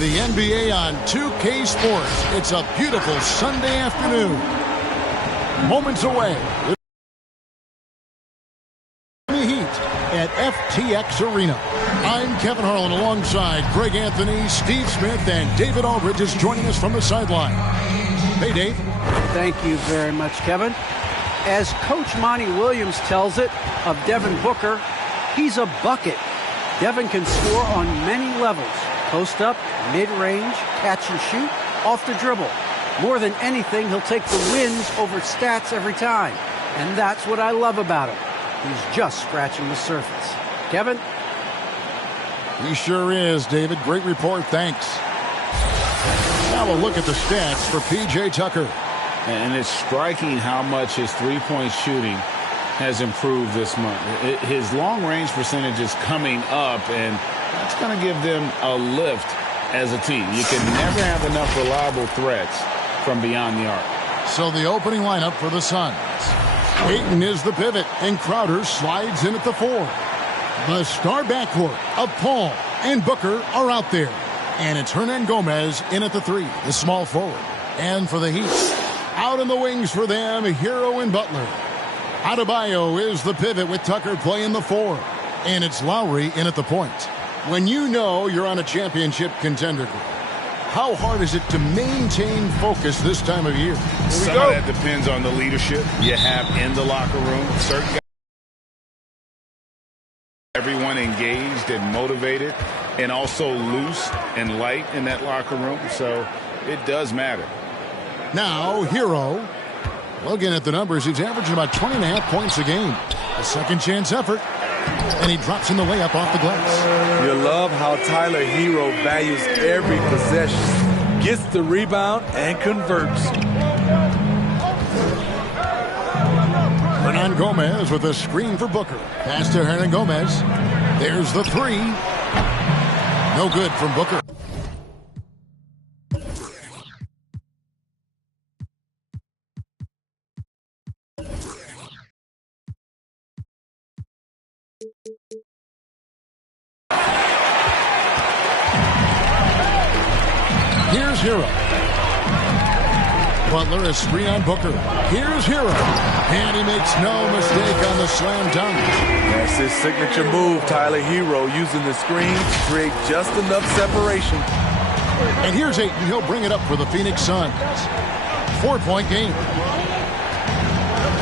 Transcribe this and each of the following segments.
the NBA on 2K Sports. It's a beautiful Sunday afternoon. Moments away. The Heat at FTX Arena. I'm Kevin Harlan alongside Greg Anthony, Steve Smith, and David Aldridge is joining us from the sideline. Hey, Dave. Thank you very much, Kevin. As Coach Monty Williams tells it of Devin Booker, he's a bucket. Devin can score on many levels. Post up, mid-range, catch and shoot, off the dribble. More than anything, he'll take the wins over stats every time. And that's what I love about him. He's just scratching the surface. Kevin? He sure is, David. Great report. Thanks. Now a look at the stats for P.J. Tucker. And it's striking how much his three-point shooting has improved this month. His long-range percentage is coming up, and that's going to give them a lift as a team. You can never have enough reliable threats from beyond the arc. So the opening lineup for the Suns. Ayton is the pivot, and Crowder slides in at the 4. The star backcourt of Paul and Booker are out there. And it's Hernangomez in at the 3, the small forward. And for the Heat, out in the wings for them, Hero and Butler. Adebayo is the pivot with Tucker playing the 4. And it's Lowry in at the point. When you know you're on a championship contender group, how hard is it to maintain focus this time of year? Some of that depends on the leadership you have in the locker room. Certain guys, everyone engaged and motivated and also loose and light in that locker room. So it does matter. Now, Hero. Looking at the numbers, he's averaging about 20.5 points a game. A second chance effort. And he drops in the layup off the glass. You love how Tyler Hero values every possession. Gets the rebound and converts. Hernangomez with a screen for Booker. Pass to Hernangomez. There's the 3. No good from Booker. Here's Hero. Butler is screen on Booker. Here's Hero. And he makes no mistake on the slam dunk. That's his signature move, Tyler Hero, using the screen to create just enough separation. And here's Ayton. He'll bring it up for the Phoenix Suns. 4-point game.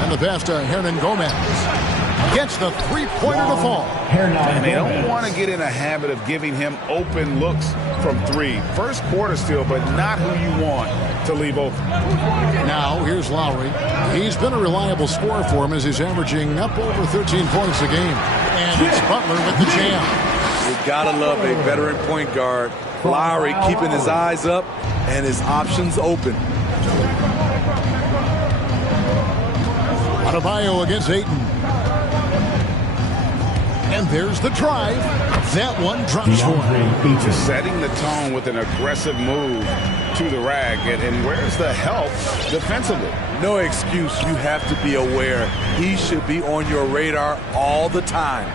And the pass to Hernangomez. Gets the three-pointer to fall. And they don't want to get in a habit of giving him open looks from 3. First quarter still, but not who you want to leave open. Now, here's Lowry. He's been a reliable scorer for him as he's averaging up over 13 points a game. And it's Butler with the jam. You gotta love a veteran point guard. Lowry keeping his eyes up and his options open. Adebayo against Ayton. And there's the drive. That one drops for setting the tone with an aggressive move to the rack. And where's the help defensively? No excuse. You have to be aware. He should be on your radar all the time.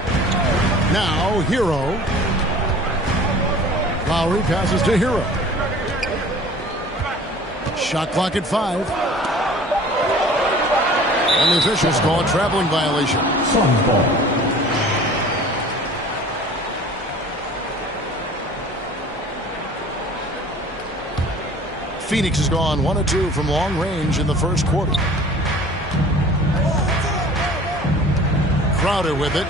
Now, Hero. Lowry passes to Hero. Shot clock at 5. And the officials call a traveling violation. Suns ball. Phoenix has gone 1 of 2 from long range in the first quarter. Crowder with it.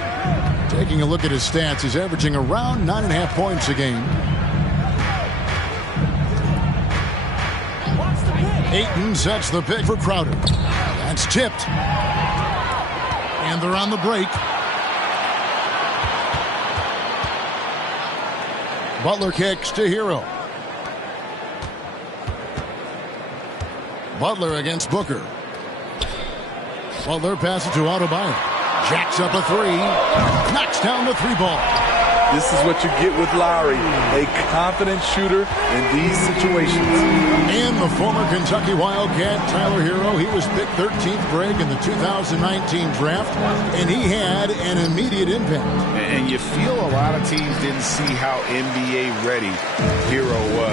Taking a look at his stats, he's averaging around 9.5 points a game. Ayton sets the pick for Crowder. That's tipped. And they're on the break. Butler kicks to Hero. Butler against Booker. Butler passes to Adebayo. Jacks up a 3. Knocks down the 3 ball. This is what you get with Lowry, a confident shooter in these situations. And the former Kentucky Wildcat, Tyler Hero, he was picked 13th Greg in the 2019 draft, and he had an immediate impact. And you feel a lot of teams didn't see how NBA ready Hero was.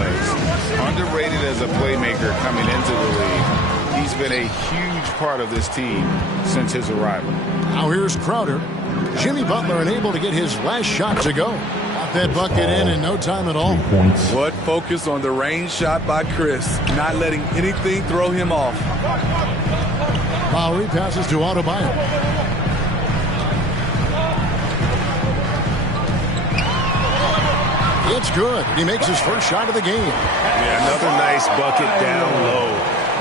underrated as a playmaker coming into the league. He's been a huge part of this team since his arrival. Now here's Crowder. Jimmy Butler unable to get his last shot to go. Got that bucket in no time at all. What focus on the range shot by Chris, not letting anything throw him off. Lowry passes to Adebayo. It's good. He makes his first shot of the game. Yeah, another nice bucket down low.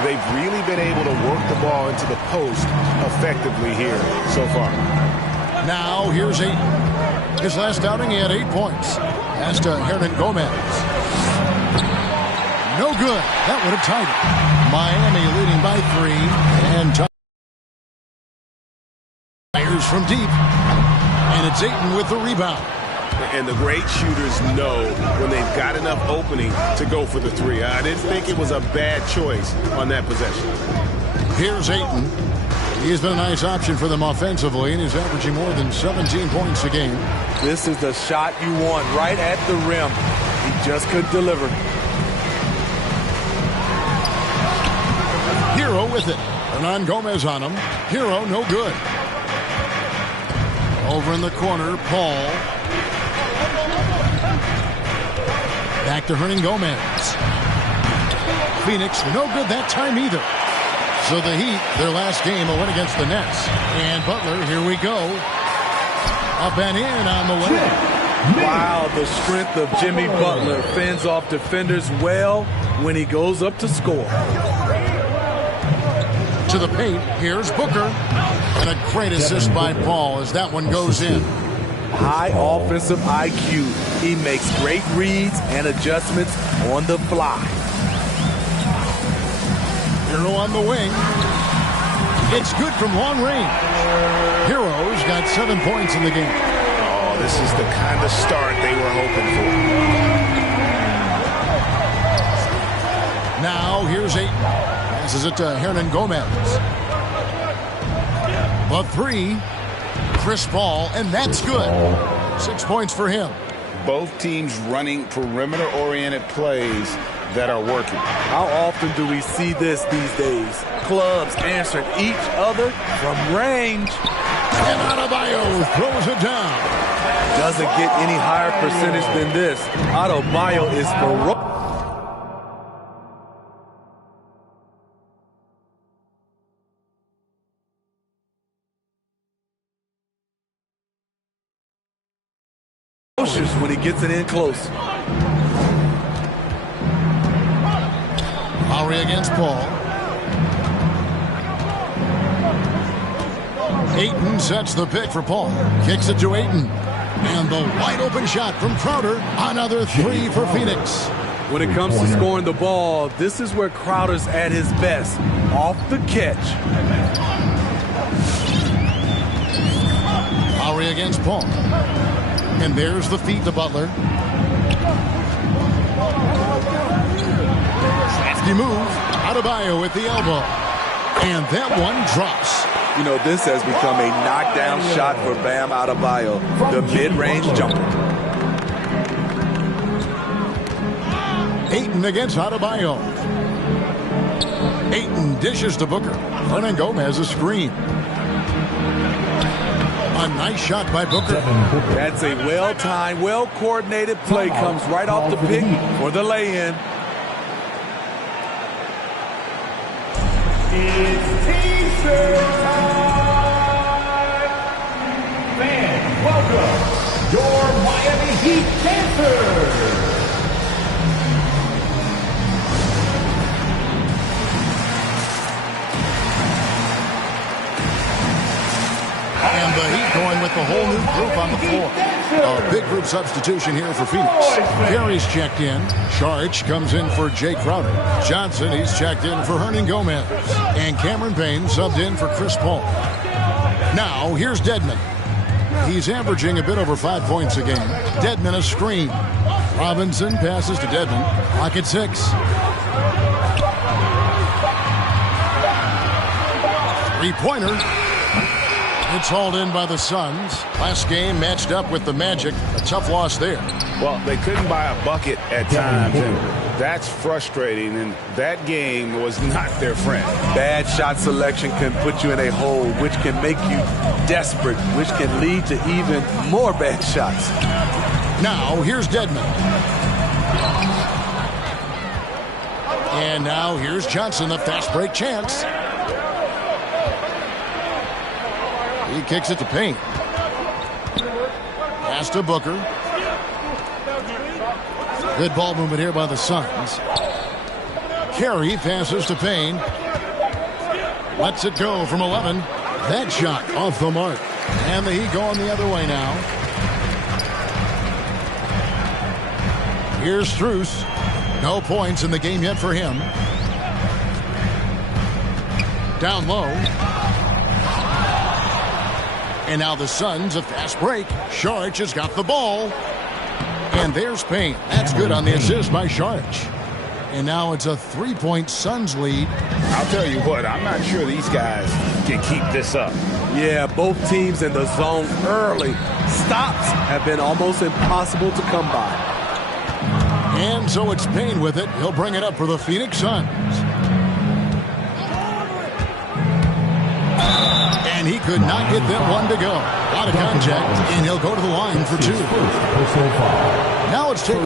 They've really been able to work the ball into the post effectively here so far. Now here's Ayton. His last outing, he had 8 points. Pass to Hernan Gomez. No good. That would have tied it. Miami leading by 3. And fires from deep. And it's Ayton with the rebound. And the great shooters know when they've got enough opening to go for the three. I didn't think it was a bad choice on that possession. Here's Ayton. He's been a nice option for them offensively, and he's averaging more than 17 points a game. This is the shot you want, right at the rim. He just couldn't deliver. Hero with it. Hernan Gomez on him. Hero no good. Over in the corner, Paul. Back to Hernan Gomez. Phoenix, no good that time either. So the Heat, their last game, a win against the Nets. And Butler, here we go. Up and in on the way. Wow, the strength of Jimmy Butler fends off defenders well when he goes up to score. To the paint, here's Booker. And a great assist by Paul as that one goes in. High offensive IQ. He makes great reads and adjustments on the fly. Hero on the wing. It's good from long range. Hero's got 7 points in the game. Oh, this is the kind of start they were hoping for. Now here's Ayton. Passes it to Hernan Gomez. A 3. Chris Paul, and that's good. 6 points for him. Both teams running perimeter-oriented plays that are working. How often do we see this these days? Clubs answering each other from range. And Adebayo throws it down. Doesn't get any higher percentage than this. Adebayo is ferocious. When he gets it in close. Lowry against Paul. Ayton sets the pick for Paul. Kicks it to Ayton. And the wide open shot from Crowder. Another 3 for Phoenix. When it comes to scoring the ball, this is where Crowder's at his best. Off the catch. Lowry against Paul. And there's the feed to Butler. Crafty move. Adebayo with the elbow. And that one drops. You know, this has become a knockdown shot for Bam Adebayo, the mid-range jumper. Ayton against Adebayo. Ayton dishes to Booker. Hernan Gomez a screen. A nice shot by Booker. That's a well-timed, well-coordinated play. Comes right off the pick for the lay-in. It's team time. Fans, welcome your Miami Heat Panthers. And the Heat going with the whole new group on the floor. A big group substitution here for Phoenix. Gary's checked in. Saric comes in for Jay Crowder. Johnson, he's checked in for Hernan Gomez. And Cameron Payne subbed in for Chris Paul. Now, here's Dedmon. He's averaging a bit over 5 points a game. Dedmon a screen. Robinson passes to Dedmon. Clock at 6. 3-pointer. It's hauled in by the Suns. Last game matched up with the Magic. A tough loss there. Well, they couldn't buy a bucket at times, and That's frustrating, and that game was not their friend. Bad shot selection can put you in a hole, which can make you desperate, which can lead to even more bad shots. Now, here's Dedmon. And now here's Johnson, the fast break chance. He kicks it to Payne. Pass to Booker. Good ball movement here by the Suns. Carey passes to Payne. Lets it go from 11. That shot off the mark. And the Heat going the other way now. Here's Strus. No points in the game yet for him. Down low. And now the Suns, a fast break. Saric has got the ball. And there's Payne. That's good on the assist by Saric. And now it's a 3-point Suns lead. I'll tell you what, I'm not sure these guys can keep this up. Yeah, both teams in the zone early. Stops have been almost impossible to come by. And so it's Payne with it. He'll bring it up for the Phoenix Suns. And he could not get that one to go. A lot of contact, and he'll go to the line for 2. Now it's taken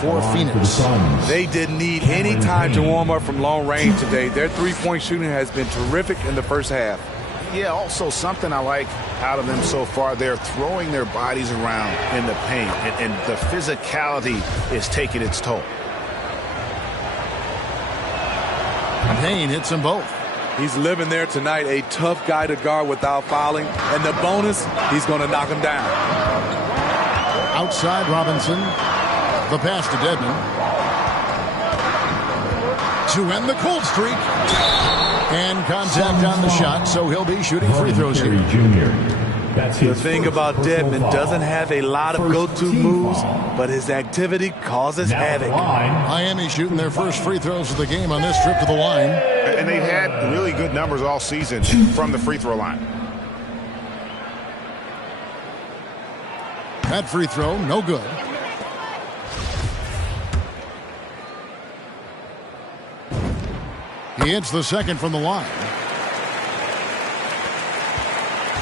for Phoenix. They didn't need any time to warm up from long range today. Their three-point shooting has been terrific in the first half. Yeah, also something I like out of them so far, they're throwing their bodies around in the paint, and the physicality is taking its toll. Payne hits them both. He's living there tonight, a tough guy to guard without fouling. And the bonus, he's going to knock him down. Outside Robinson. The pass to Dedmon. To end the cold streak. And contact on the shot, so he'll be shooting free throws here. The thing about Dedmon, doesn't have a lot of go-to moves, but his activity causes havoc. Miami shooting their first free throws of the game on this trip to the line. And they've had really good numbers all season from the free throw line. That free throw, no good. He hits the second from the line.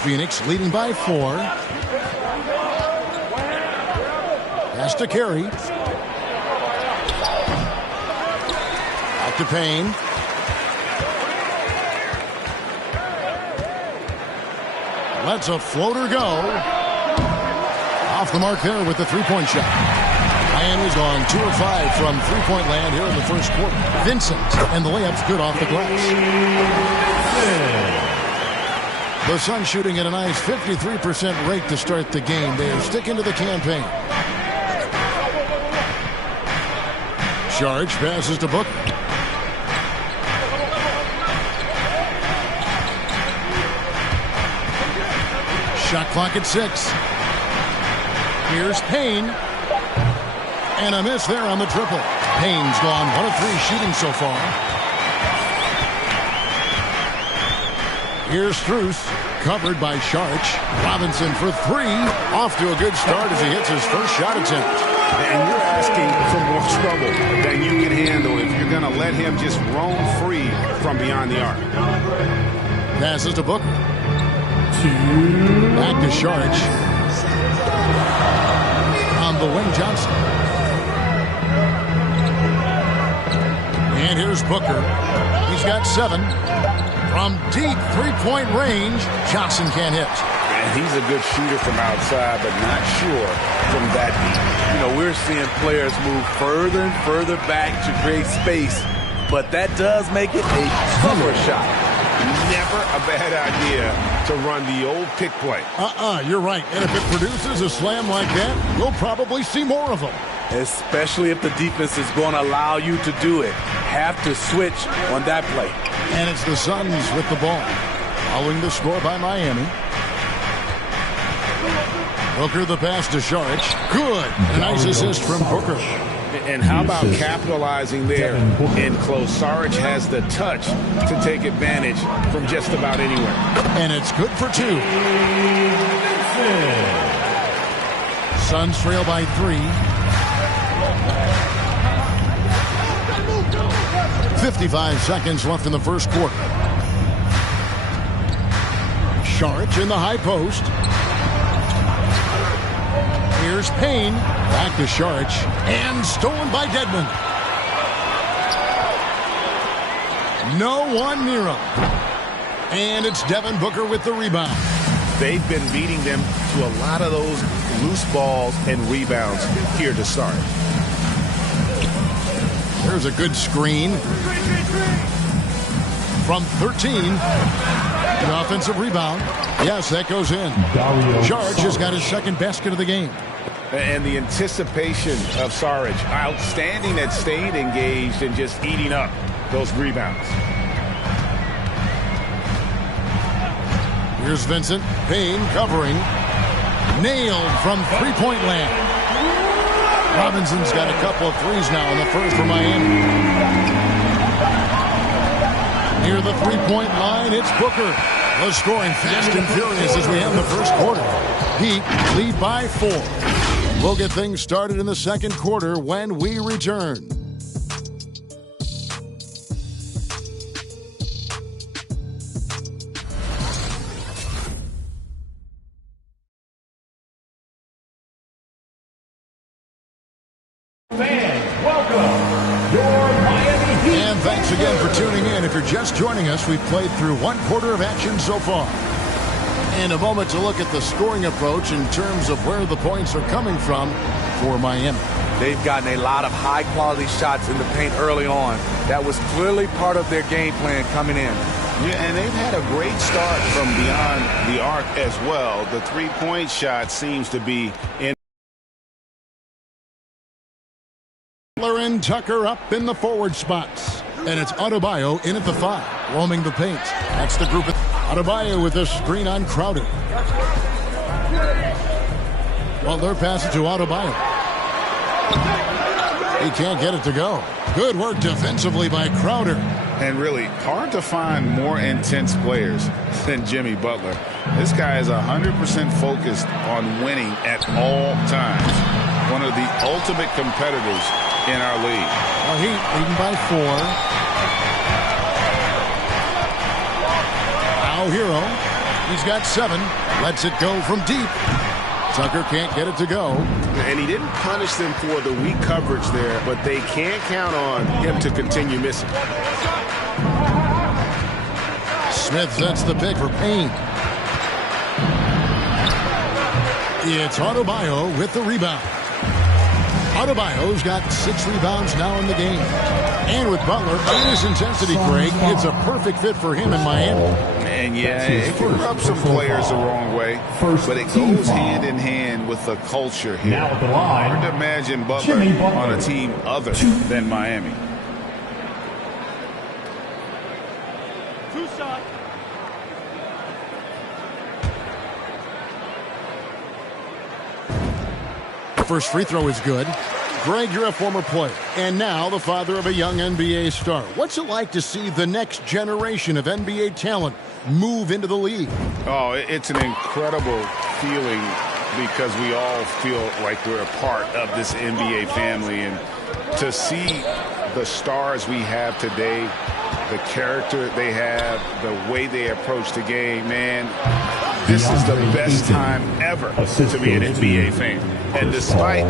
Phoenix leading by 4. Pass to Carey. Out to Payne. Lets a floater go. Off the mark there with the three-point shot. Miami's gone 2 of 5 from three-point land here in the first quarter. Vincent, and the layup's good off the glass. The Suns shooting at a nice 53% rate to start the game. They are sticking to the campaign. Saric passes to Booker. Shot clock at 6. Here's Payne. And a miss there on the triple. Payne's gone 1 of 3 shooting so far. Here's Strus, covered by Saric. Robinson for 3. Off to a good start as he hits his first shot attempt. And you're asking for more trouble than you can handle if you're going to let him just roam free from beyond the arc. Passes to Booker. Back to Saric. On the wing, Johnson. And here's Booker. He's got 7. From deep three-point range, Johnson can't hit. And he's a good shooter from outside, but not sure from that deep. You know, we're seeing players move further and further back to create space, but that does make it a tougher shot. Never a bad idea to run the old pick play. You're right. And if it produces a slam like that, you'll probably see more of them. Especially if the defense is going to allow you to do it. Have to switch on that play. And it's the Suns with the ball. Following the score by Miami. Booker the pass to Saric. Good. A nice assist from Booker. And how about capitalizing there in close? Saric has the touch to take advantage from just about anywhere. And it's good for 2. Suns trail by 3. 55 seconds left in the first quarter. Saric in the high post. Here's Payne. Back to Saric. And stolen by Dedmon. No one near him. And it's Devin Booker with the rebound. They've been beating them to a lot of those loose balls and rebounds here to start. There's a good screen. From 13. The offensive rebound. Yes, that goes in. Saric has got his second basket of the game. And the anticipation of Saric, outstanding that stayed engaged and just eating up those rebounds. Here's Vincent. Payne covering. Nailed from three-point land. Robinson's got a couple of threes now in the first for Miami. Near the three-point line, it's Booker. The scoring fast and furious as we end the first quarter. Heat lead by 4. We'll get things started in the second quarter when we return. Fans, welcome your Miami Heat. And thanks again for tuning in. If you're just joining us, we've played through one quarter of action so far. And a moment to look at the scoring approach in terms of where the points are coming from for Miami. They've gotten a lot of high-quality shots in the paint early on. That was clearly part of their game plan coming in. Yeah, and they've had a great start from beyond the arc as well. The three-point shot seems to be in. And Tucker up in the forward spots. And it's Adebayo in at the 5, roaming the paint. That's the group. Adebayo with a screen on Crowder. Butler passes to Adebayo. He can't get it to go. Good work defensively by Crowder. And really, hard to find more intense players than Jimmy Butler. This guy is 100% focused on winning at all times. One of the ultimate competitors in our league. Well, Heat leading by 4. Now Hero. He's got 7. Lets it go from deep. Tucker can't get it to go. And he didn't punish them for the weak coverage there, but they can't count on him to continue missing. Smith sets the pick for Payne. It's Adebayo with the rebound. Adebayo's got 6 rebounds now in the game. And with Butler and his intensity, Greg, it's a perfect fit for him in Miami. And yeah, it can rub some players the wrong way, but it goes hand in hand with the culture here. Now at the line, hard to imagine Butler on a team other than Miami. First free throw is good. Greg, you're a former player, and now the father of a young NBA star. What's it like to see the next generation of NBA talent move into the league? Oh, it's an incredible feeling because we all feel like we're a part of this NBA family. And to see the stars we have today, the character they have, the way they approach the game, man, this is the best time ever to be an NBA fan. And despite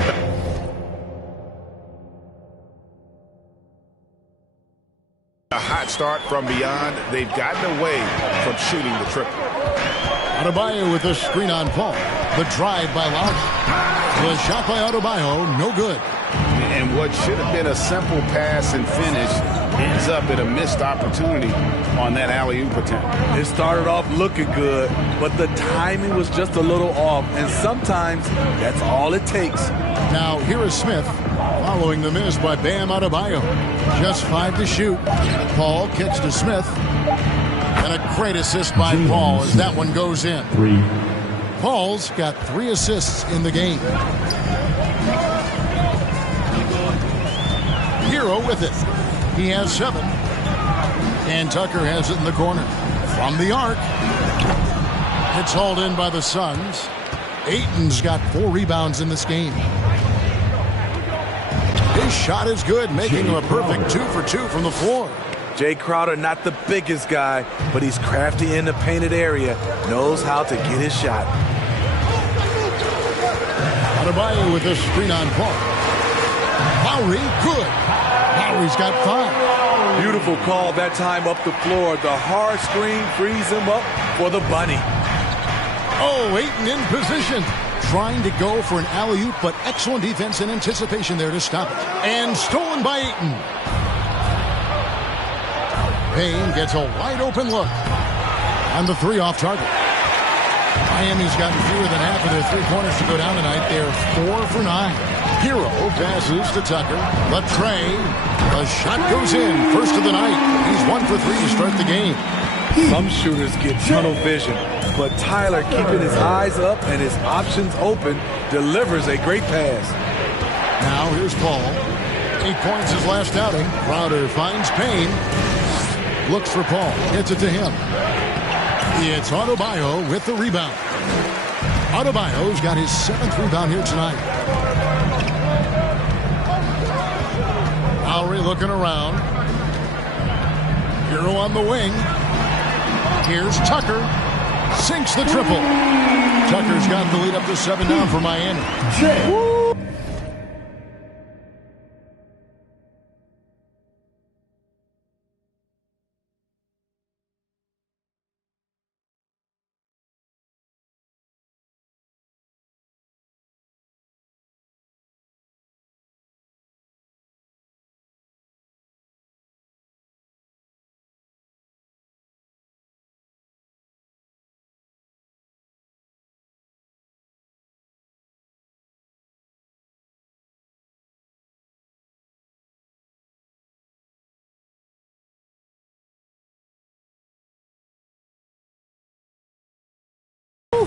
a hot start from beyond, they've gotten away from shooting the triple. Adebayo with a screen on Paul. The drive by Lowry. The shot by Adebayo, no good. And what should have been a simple pass and finish ends up in a missed opportunity on that alley-oop attempt. It started off looking good, but the timing was just a little off, and sometimes that's all it takes. Now here is Smith following the miss by Bam Adebayo. Just 5 to shoot. Paul kicks to Smith. And a great assist by Paul as that one goes in. 3. Paul's got 3 assists in the game. Hero with it. He has 7. And Tucker has it in the corner. From the arc. It's hauled in by the Suns. Ayton's got 4 rebounds in this game. His shot is good, making him a perfect 2 for 2 from the floor. Jay Crowder, not the biggest guy, but he's crafty in the painted area, knows how to get his shot. Adebayo with a screen on Paul. Lowry, good. Lowry's got 5. Beautiful call that time up the floor. The hard screen frees him up for the bunny. Oh, Ayton in position. Trying to go for an alley-oop, but excellent defense and anticipation there to stop it. And stolen by Ayton. Payne gets a wide-open look. On the 3 off target. Miami's gotten fewer than half of their 3-pointers to go down tonight. They're 4 for 9. Hero passes to Tucker. Latrey. The shot goes in. First of the night. He's 1 for 3 to start the game. Some shooters get tunnel vision, but Tyler, keeping his eyes up and his options open, delivers a great pass. Now here's Paul. 8 points his last outing. Crowder finds Payne. Looks for Paul. Gets it to him. It's Adebayo with the rebound. Adebayo's got his 7th rebound here tonight. Lowry looking around. Hero on the wing. Here's Tucker. Sinks the triple. Tucker's got the lead up to 7 down for Miami.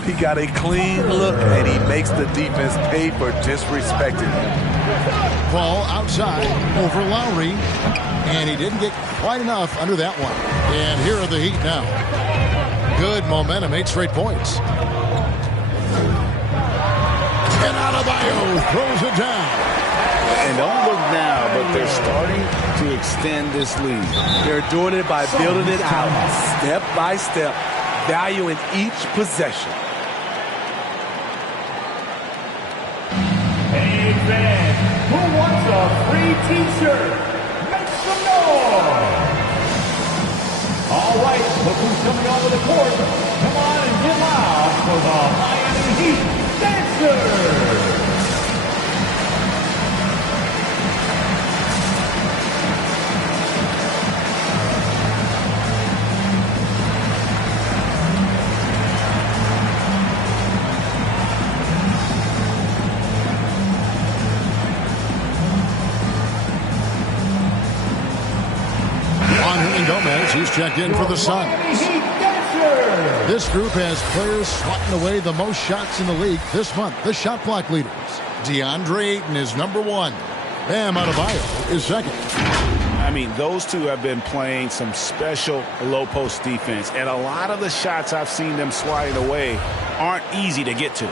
He got a clean look, and he makes the defense pay for disrespecting him. Ball outside over Lowry, and he didn't get quite enough under that one. And here are the Heat now. Good momentum, 8 straight points. And Adebayo throws it down. And don't look now, but they're starting to extend this lead. They're doing it by building it out step by step, valuing each possession. Hey, fan, who wants a free T-shirt? Make some noise! All right, look who's coming onto the court. Come on and get loud for the Miami Heat Dancers! Gomez, he's checked in for the Suns. This group has players swatting away the most shots in the league this month. The shot clock leaders. DeAndre Ayton is number 1. Bam Adebayo is second. I mean, those two have been playing some special low-post defense, and a lot of the shots I've seen them swatting away aren't easy to get to.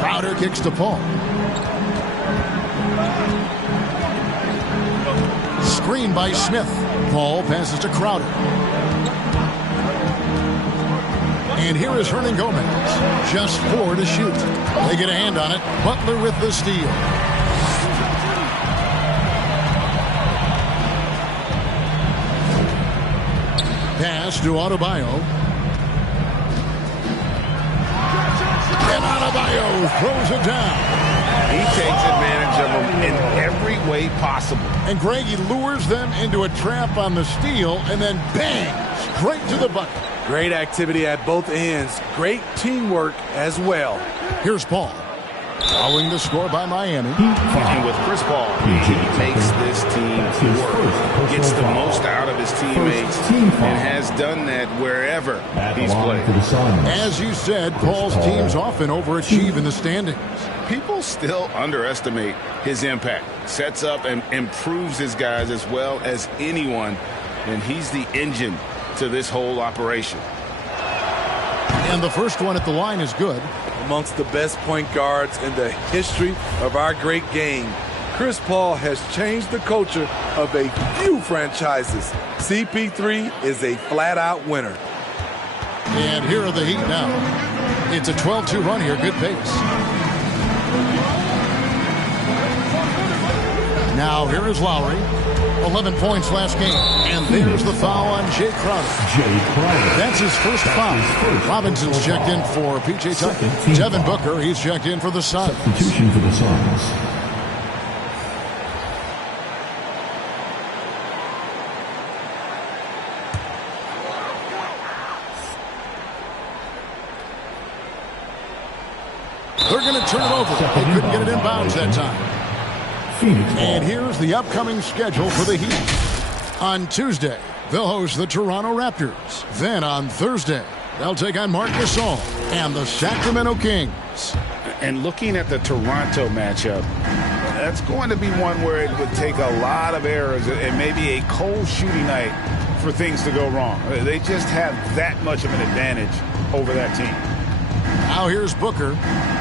Crowder kicks to Paul. Screen by Smith. Paul passes to Crowder. And here is Hernan Gomez. Just 4 to shoot. They get a hand on it. Butler with the steal. Pass to Adebayo. And Adebayo throws it down. He takes advantage of them in every way possible. And Greg, he lures them into a trap on the steal, and then bang, straight to the bucket. Great activity at both ends. Great teamwork as well. Here's Paul. Following the score by Miami. And with Chris Paul, he makes this team work. Gets the most out of his teammates and has done that wherever he's played. As you said, Paul's teams often overachieve in the standings. People still underestimate his impact. Sets up and improves his guys as well as anyone, and he's the engine to this whole operation. And the first one at the line is good. Amongst the best point guards in the history of our great game, Chris Paul has changed the culture of a few franchises. CP3 is a flat-out winner. And here are the Heat now. It's a 12-2 run here. Good pace. Now here is Lowry. 11 points last game. And there's the foul on Jay Crowder. That's his first foul. Robinson's checked in for P.J. Tucker. Devin Booker, he's checked in for the Suns. Substitution for the Suns. They're going to turn it over. They couldn't get it in bounds that time. And here's the upcoming schedule for the Heat. On Tuesday, they'll host the Toronto Raptors. Then on Thursday, they'll take on Marc Gasol and the Sacramento Kings. And looking at the Toronto matchup, that's going to be one where it would take a lot of errors and maybe a cold shooting night for things to go wrong. They just have that much of an advantage over that team. Now here's Booker.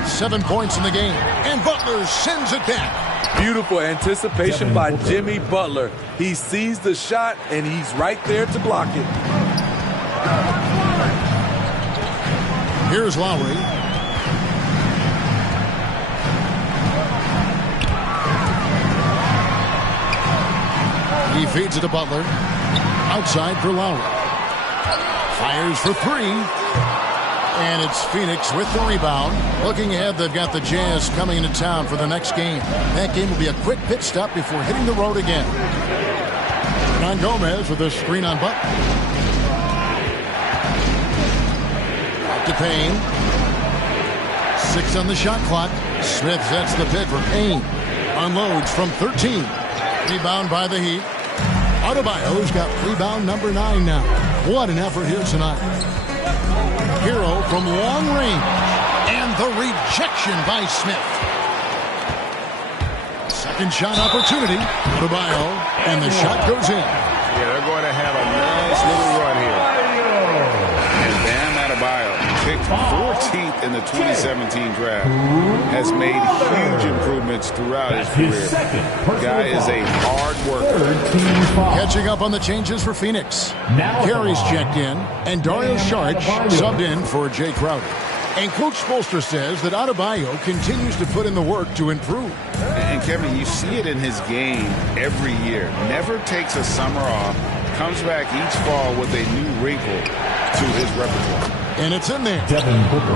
7 points in the game. And Butler sends it back. Beautiful anticipation by Jimmy Butler. He sees the shot, and he's right there to block it. Here's Lowry. He feeds it to Butler. Outside for Lowry. Fires for three. And it's Phoenix with the rebound. Looking ahead, they've got the Jazz coming into town for the next game. That game will be a quick pit stop before hitting the road again. Hernangomez with a screen on Butler. Back to Payne. 6 on the shot clock. Smith sets the pick for Payne. Unloads from 13. Rebound by the Heat. Adebayo's got rebound number 9 now. What an effort here tonight. Hero from long range. And the rejection by Smith. Second shot opportunity. Adebayo. And the shot goes in. Yeah, they're going to have a nice little run here. And Bam Adebayo, picked 14th in the 2017 draft, has made huge improvements throughout his career. Guy is a hard worker. Catching up on the changes for Phoenix. Carey's checked in, and Dario Saric subbed in for Jay Crowder. And Coach Spoelstra says that Adebayo continues to put in the work to improve. And Kevin, you see it in his game every year. Never takes a summer off. Comes back each fall with a new wrinkle to his repertoire. And it's in there.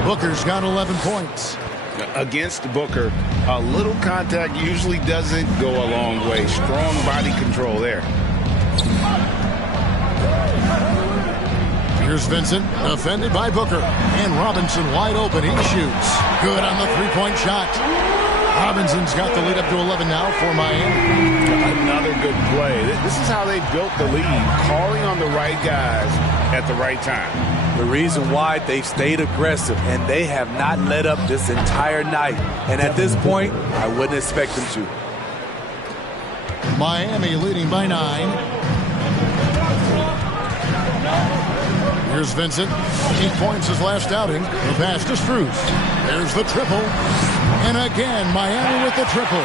Booker's got 11 points. Against Booker, a little contact usually doesn't go a long way. Strong body control there. Here's Vincent, defended by Booker. And Robinson wide open. He shoots. Good on the three-point shot. Robinson's got the lead up to 11 now for Miami. Another good play. This is how they built the lead, calling on the right guys at the right time. The reason why they've stayed aggressive, and they have not let up this entire night. And at this point, I wouldn't expect them to. Miami leading by 9. Here's Vincent. 8 points his last outing. The pass to Strus. There's the triple. And again, Miami with the triple.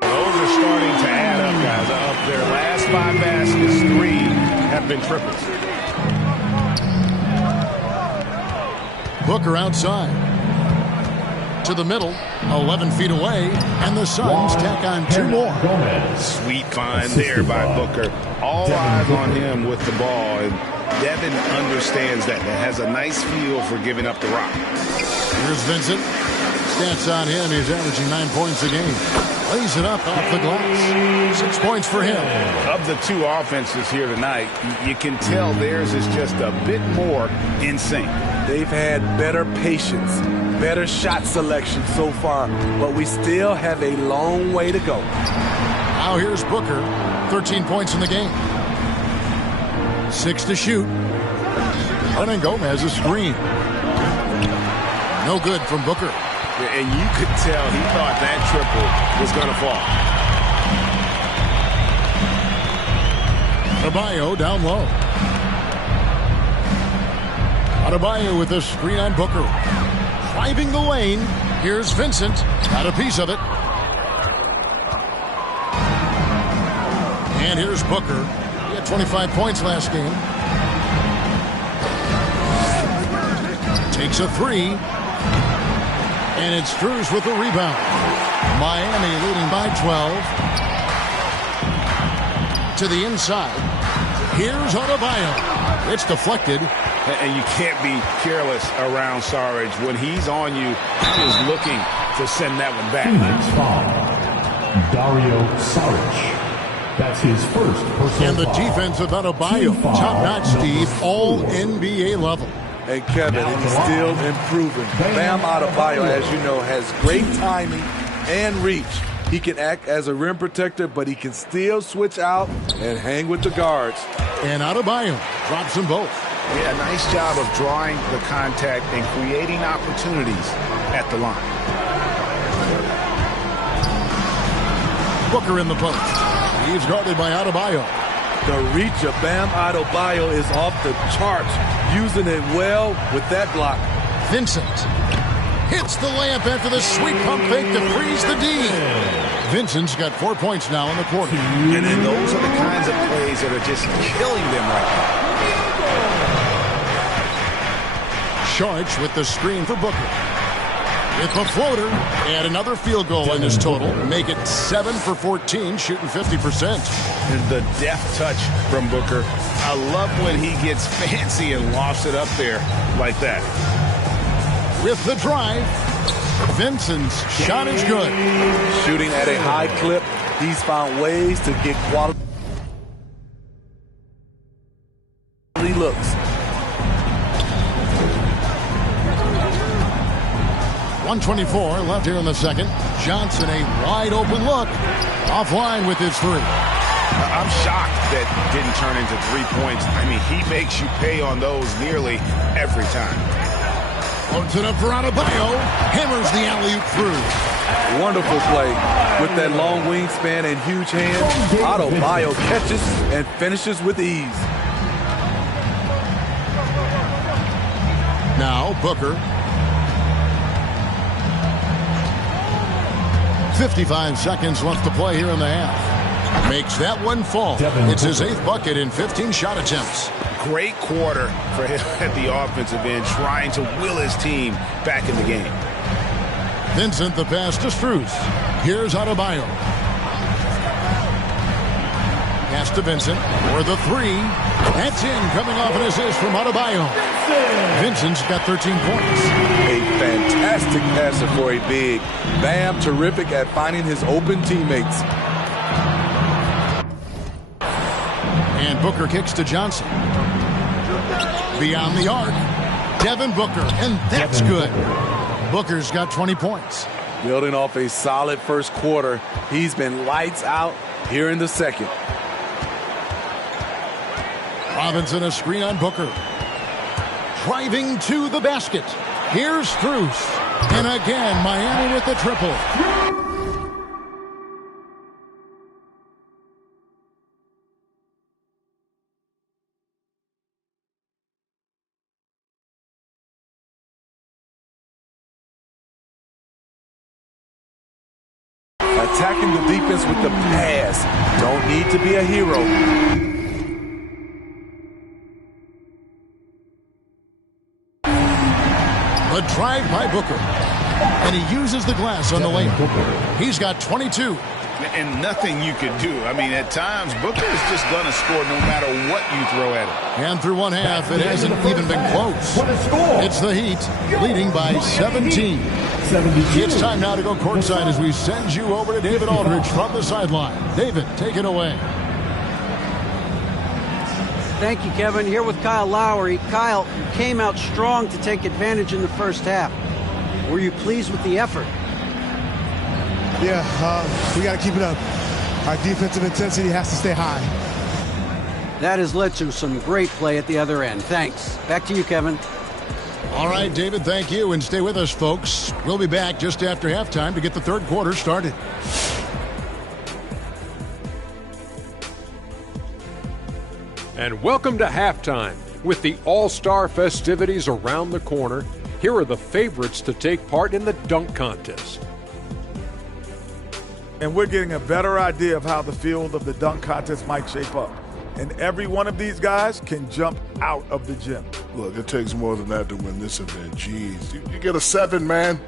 Those are starting to add up, guys. Of their last 5 baskets, 3 have been triples. Booker outside. To the middle. 11 feet away. And the Suns tack on 2 more. Sweet find there by Booker. All eyes on him with the ball. And Devin understands that. That has a nice feel for giving up the rock. Here's Vincent. Stats on him. He's averaging 9 points a game. Lays it up off the glass. 6 points for him. Of the 2 offenses here tonight, you can tell theirs is just a bit more in sync. They've had better patience, better shot selection so far, but we still have a long way to go. Now here's Booker. 13 points in the game. 6 to shoot. Hernangomez a screen. No good from Booker. And you could tell he thought that triple was going to fall. Adebayo down low. Adebayo with the screen on Booker. Driving the lane. Here's Vincent. Got a piece of it. And here's Booker. He had 25 points last game. Takes a three. And it's Strus with the rebound. Miami leading by 12. To the inside. Here's Adebayo. It's deflected. And you can't be careless around Saric. When he's on you, he is looking to send that one back. Phoenix foul. Dario Saric. That's his first personal And the foul. defense of Adebayo, top-notch, Steve, all NBA level. And Kevin, he's still improving. Bam Adebayo, as you know, has great timing and reach. He can act as a rim protector, but he can still switch out and hang with the guards. And Adebayo drops them both. Yeah, nice job of drawing the contact and creating opportunities at the line. Booker in the post. He's guarded by Adebayo. The reach of Bam Adebayo is off the charts, using it well with that block. Vincent hits the layup after the sweet pump fake to freeze the D. Vincent's got 4 points now in the quarter. And then those are the kinds of plays that are just killing them right now. Saric with the screen for Booker. With the floater, add another field goal in his total. Make it 7 for 14, shooting 50%. And the deft touch from Booker. I love when he gets fancy and lofts it up there like that. With the drive, Vincent's shot is good. Shooting at a high clip, he's found ways to get quality looks. 1:24 left here in the second. Johnson, a wide open look. Offline with his three. I'm shocked that didn't turn into 3 points. I mean, he makes you pay on those nearly every time. Loads it up for Adebayo. Hammers the alley-oop through. Wonderful play. With that long wingspan and huge hands, Adebayo catches and finishes with ease. Now Booker. 55 seconds left to play here in the half. Makes that one fall. It's his 8th bucket in 15 shot attempts. Great quarter for him at the offensive end, trying to will his team back in the game. Vincent the pass to Strus. Here's Adebayo. Pass to Vincent for the three. That's in, coming off an assist from Adebayo. Vincent's got 13 points. A fantastic passer for a big. Bam, terrific at finding his open teammates. And Booker kicks to Johnson. Beyond the arc, Devin Booker, and that's good. Booker's got 20 points. Building off a solid first quarter, he's been lights out here in the second. Robinson a screen on Booker. Driving to the basket. Here's Strus. And again, Miami with the triple. Attacking the defense with the pass. Don't need to be a hero. The drive by Booker. And he uses the glass on the lane. He's got 22. And nothing you could do. I mean, at times, Booker is just going to score no matter what you throw at him. And through one half, it hasn't even been close. It's the Heat leading by 17. It's time now to go courtside as we send you over to David Aldridge from the sideline. David, take it away. Thank you, Kevin. Here with Kyle Lowry. Kyle came out strong to take advantage in the first half. Were you pleased with the effort? Yeah, we got to keep it up. Our defensive intensity has to stay high. That has led to some great play at the other end. Thanks. Back to you, Kevin. All right, David, thank you. And stay with us, folks. We'll be back just after halftime to get the third quarter started. And welcome to halftime. With the All-Star festivities around the corner, here are the favorites to take part in the dunk contest. And we're getting a better idea of how the field of the dunk contest might shape up. And every one of these guys can jump out of the gym. Look, it takes more than that to win this event. Jeez, you get a 7, man.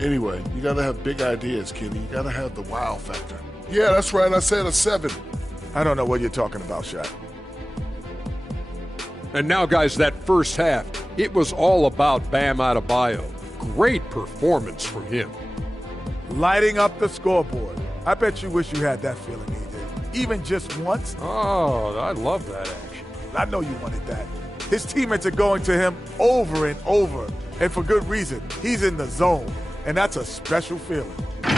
Anyway, you got to have big ideas, Kenny. You got to have the wow factor. Yeah, that's right. I said a 7. I don't know what you're talking about, Shaq. And now, guys, that first half, it was all about Bam Adebayo. Great performance from him. Lighting up the scoreboard. I bet you wish you had that feeling, AJ. Even just once. Oh, I love that action. I know you wanted that. His teammates are going to him over and over. And for good reason. He's in the zone. And that's a special feeling. And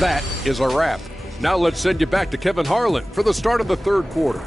that is a wrap. Now let's send you back to Kevin Harlan for the start of the third quarter.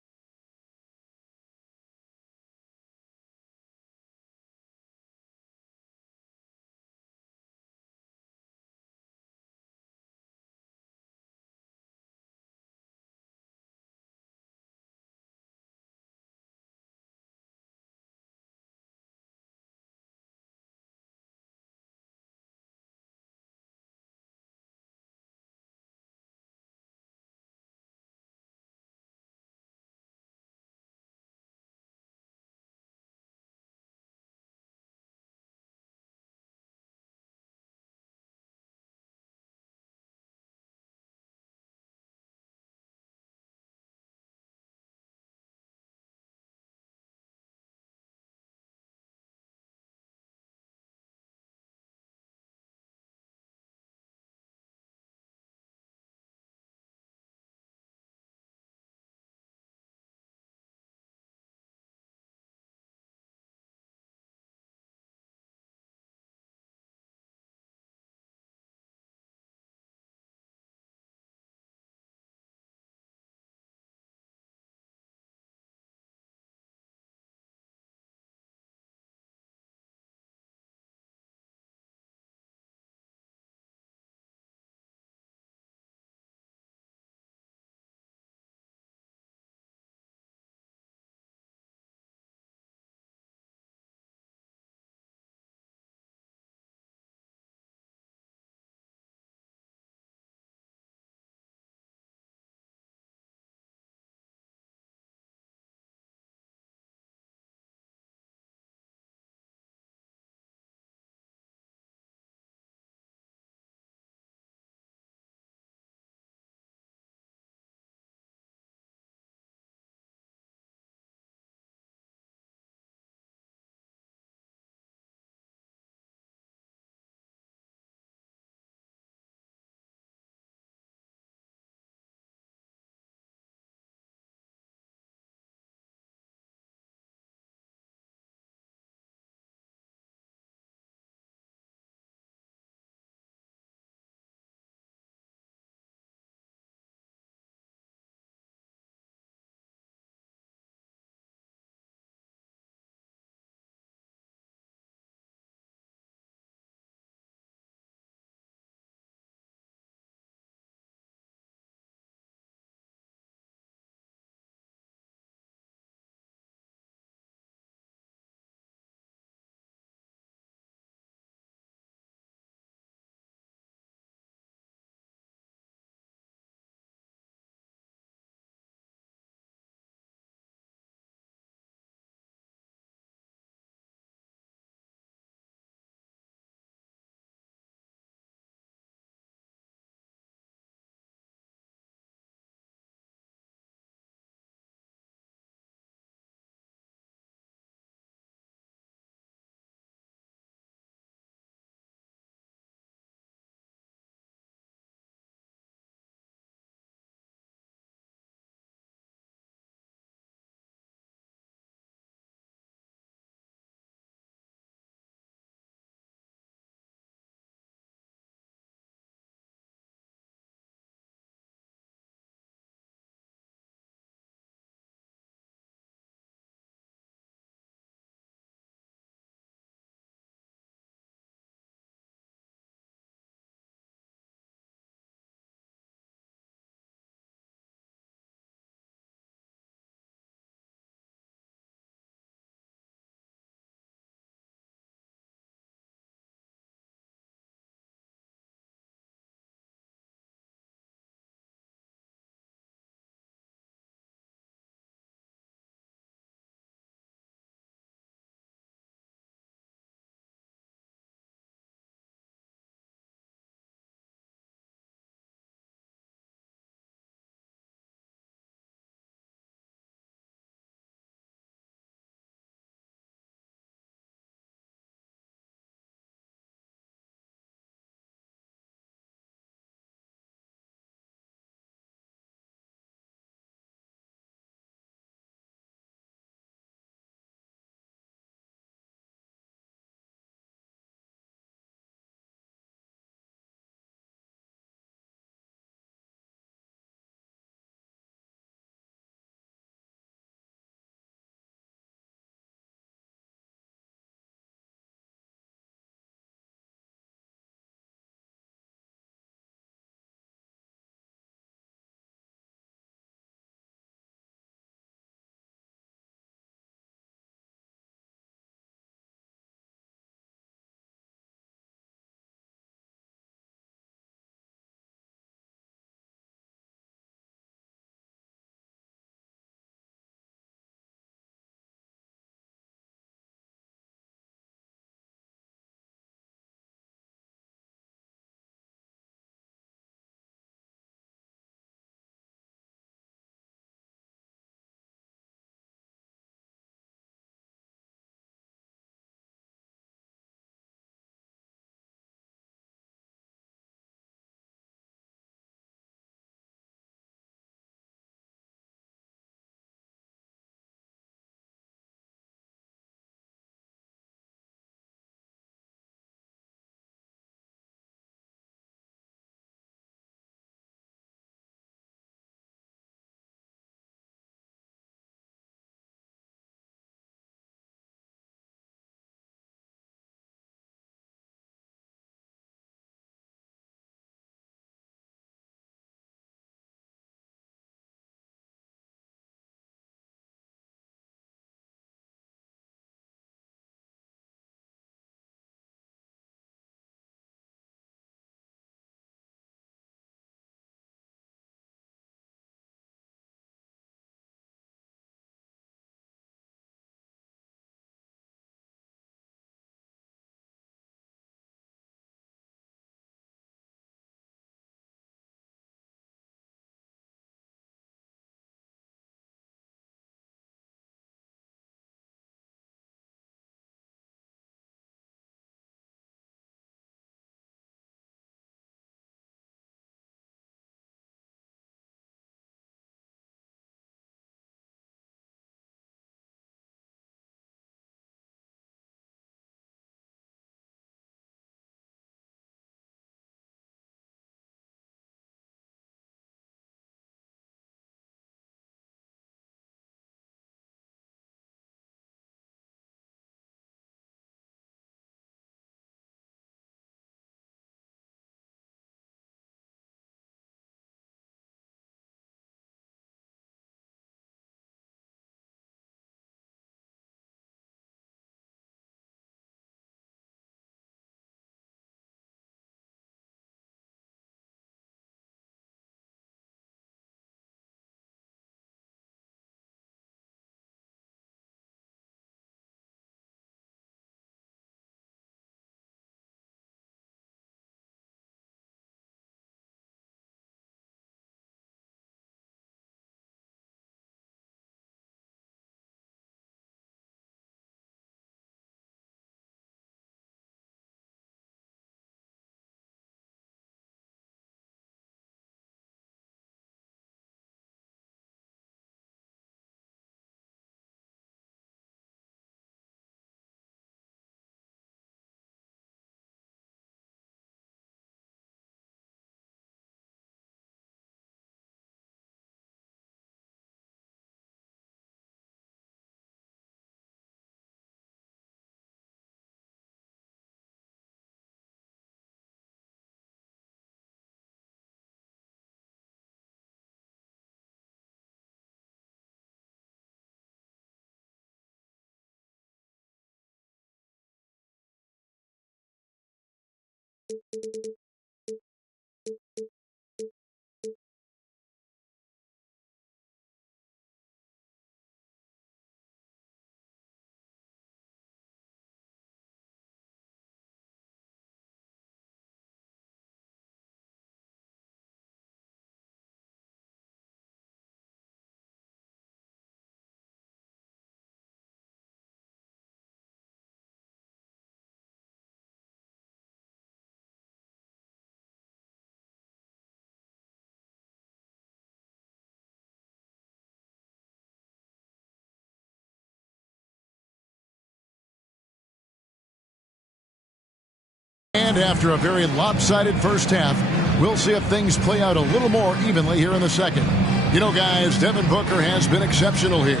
And after a very lopsided first half, we'll see if things play out a little more evenly here in the second. You know, guys, Devin Booker has been exceptional here.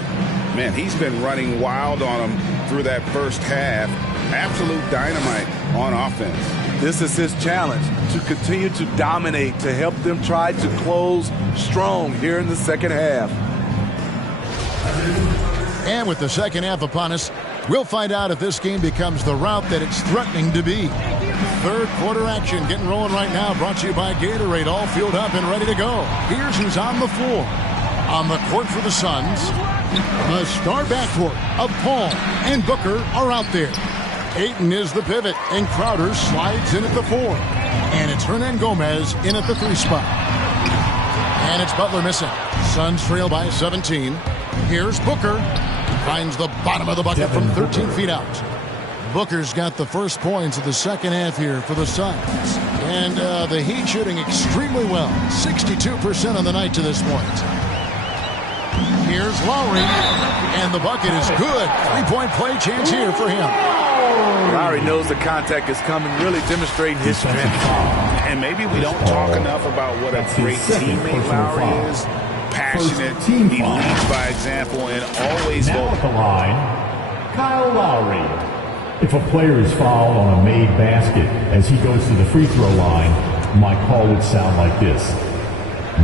Man, he's been running wild on him through that first half. Absolute dynamite on offense. This is his challenge, to continue to dominate, to help them try to close strong here in the second half. And with the second half upon us, we'll find out if this game becomes the route that it's threatening to be. Third quarter action getting rolling right now, brought to you by Gatorade, all fueled up and ready to go. Here's who's on the floor. On the court for the Suns, the star backcourt of Paul and Booker are out there. Ayton is the pivot, and Crowder slides in at the 4. And it's Hernangomez in at the 3 spot. And it's Butler missing. Suns trail by 17. Here's Booker. Finds the bottom of the bucket from 13 feet out. Booker's got the first points of the second half here for the Suns. And the Heat shooting extremely well. 62% on the night to this point. Here's Lowry. And the bucket is good. 3-point play chance here for him. Lowry knows the contact is coming, really demonstrating his strength. And maybe we don't talk enough about what a great teammate Lowry is. Passionate, he leads by example, and always now at the line, Kyle Lowry. If a player is fouled on a made basket as he goes to the free throw line, my call would sound like this.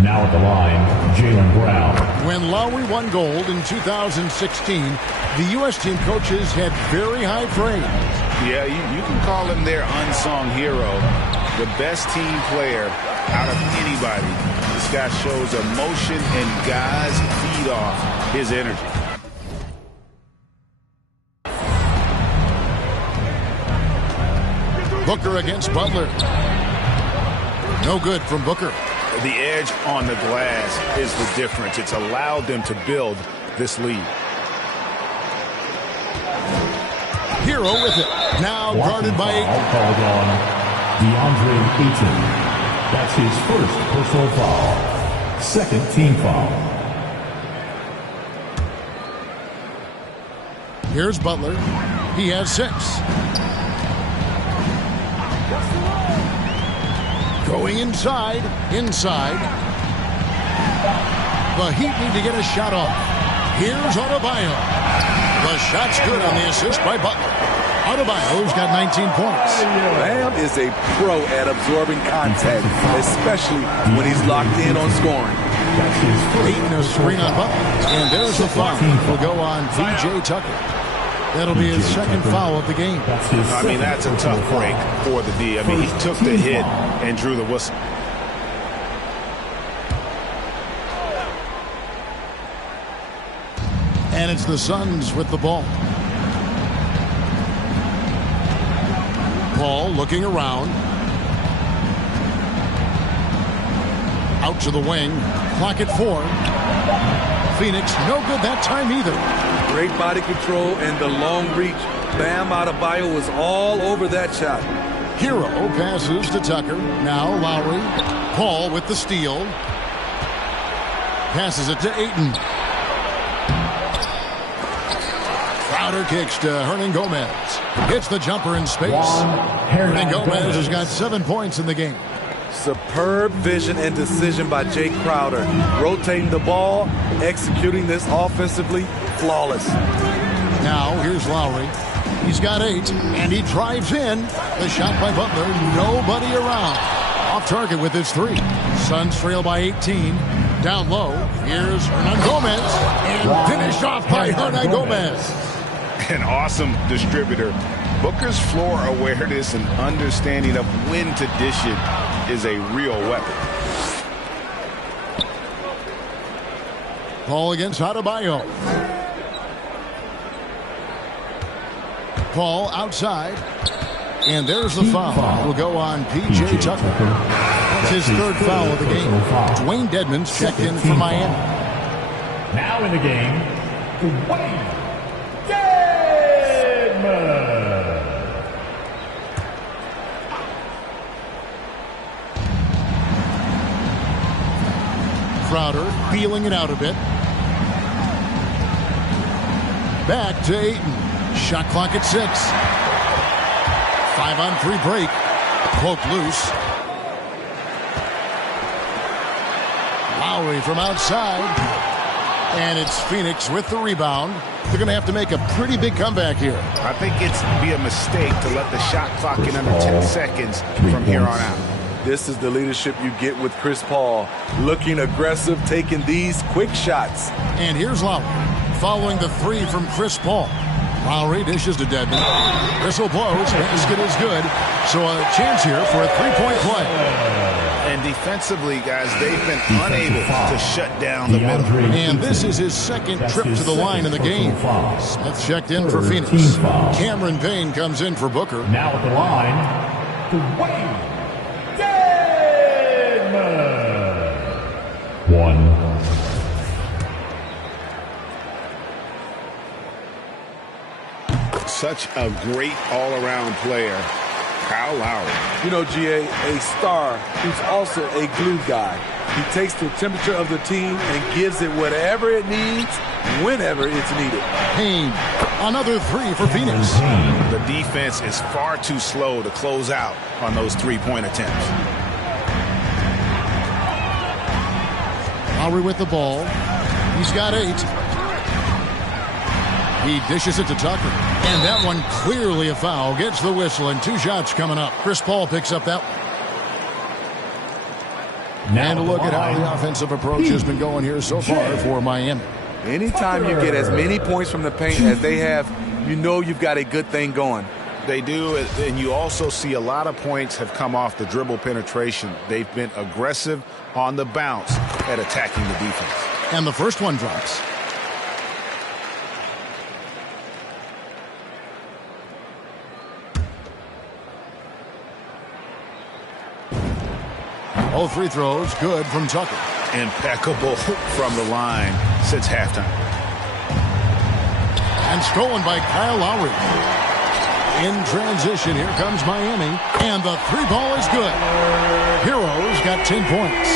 Now at the line, Jaylen Brown. When Lowry won gold in 2016, the U.S. team coaches had very high praise. Yeah, you can call him their unsung hero, the best team player out of anybody. This guy shows emotion, and guys feed off his energy. Booker against Butler. No good from Booker. The edge on the glass is the difference. It's allowed them to build this lead. Hero with it. Now guarded by Ayton. Called on DeAndre Ayton. That's his first personal foul. Second team foul. Here's Butler. He has 6. Going inside. The Heat need to get a shot off. Here's Adebayo. The shot's good on the assist by Butler. Adebayo's got 19 points. Bam is a pro at absorbing contact, especially when he's locked in on scoring. Ayton a screen on Butler. And there's the foul. Will go on P.J. Tucker. That'll be his second foul of the game. I mean, that's a tough break for the D. I mean, he took the hit and drew the whistle. And it's the Suns with the ball. Paul looking around. Out to the wing. Clock at 4. Phoenix no good that time either. Great body control and the long reach. Bam Adebayo was all over that shot. Hero passes to Tucker. Now Lowry. Paul with the steal. Passes it to Ayton. Crowder kicks to Hernangomez. Hits the jumper in space. Hernangomez has got 7 points in the game. Superb vision and decision by Jay Crowder. Rotating the ball, executing this offensively, flawless. Now here's Lowry. He's got 8, and he drives in. The shot by Butler, nobody around. Off target with his 3. Suns trail by 18. Down low, here's Hernangomez, and finished off by Hernangomez. An awesome distributor. Booker's floor awareness and understanding of when to dish it is a real weapon. Paul against Adebayo. Paul outside. And there's the foul. Will go on P.J. Tucker. That's his third foul of the game. Dwayne Dedmon's checked in for Miami. Now in the game, Dwayne Dedmon. Crowder feeling it out a bit. Back to Ayton. Shot clock at 6. 5-on-3 break. Cloak loose. Lowry from outside. And it's Phoenix with the rebound. They're going to have to make a pretty big comeback here. I think it's be a mistake to let the shot clock in under 10 seconds from here on out. This is the leadership you get with Chris Paul. Looking aggressive, taking these quick shots. And here's Lowry following the 3 from Chris Paul. Lowry dishes to Dedmon. Whistle blows. Basket is good. So a chance here for a three-point play. And defensively, guys, they've been unable to shut down the middle. And this is his second trip to the line in the game. Smith checked in for Phoenix. Cameron Payne comes in for Booker. Now at the line, Dwayne Dedmon. 1. Such a great all-around player, Kyle Lowry. You know, GA, a star who's also a glue guy. He takes the temperature of the team and gives it whatever it needs, whenever it's needed. Payne, another 3 for Phoenix. The defense is far too slow to close out on those three-point attempts. Lowry with the ball. He's got 8. He dishes it to Tucker. And that one clearly a foul. Gets the whistle and 2 shots coming up. Chris Paul picks up that one. And a look at how the offensive approach has been going here so far for Miami. Anytime you get as many points from the paint as they have, you know you've got a good thing going. They do, and you also see a lot of points have come off the dribble penetration. They've been aggressive on the bounce at attacking the defense. And the first one drops. All free throws good from Tucker. Impeccable from the line since halftime. And stolen by Kyle Lowry. In transition, here comes Miami. And the 3 ball is good. Hero's got 10 points.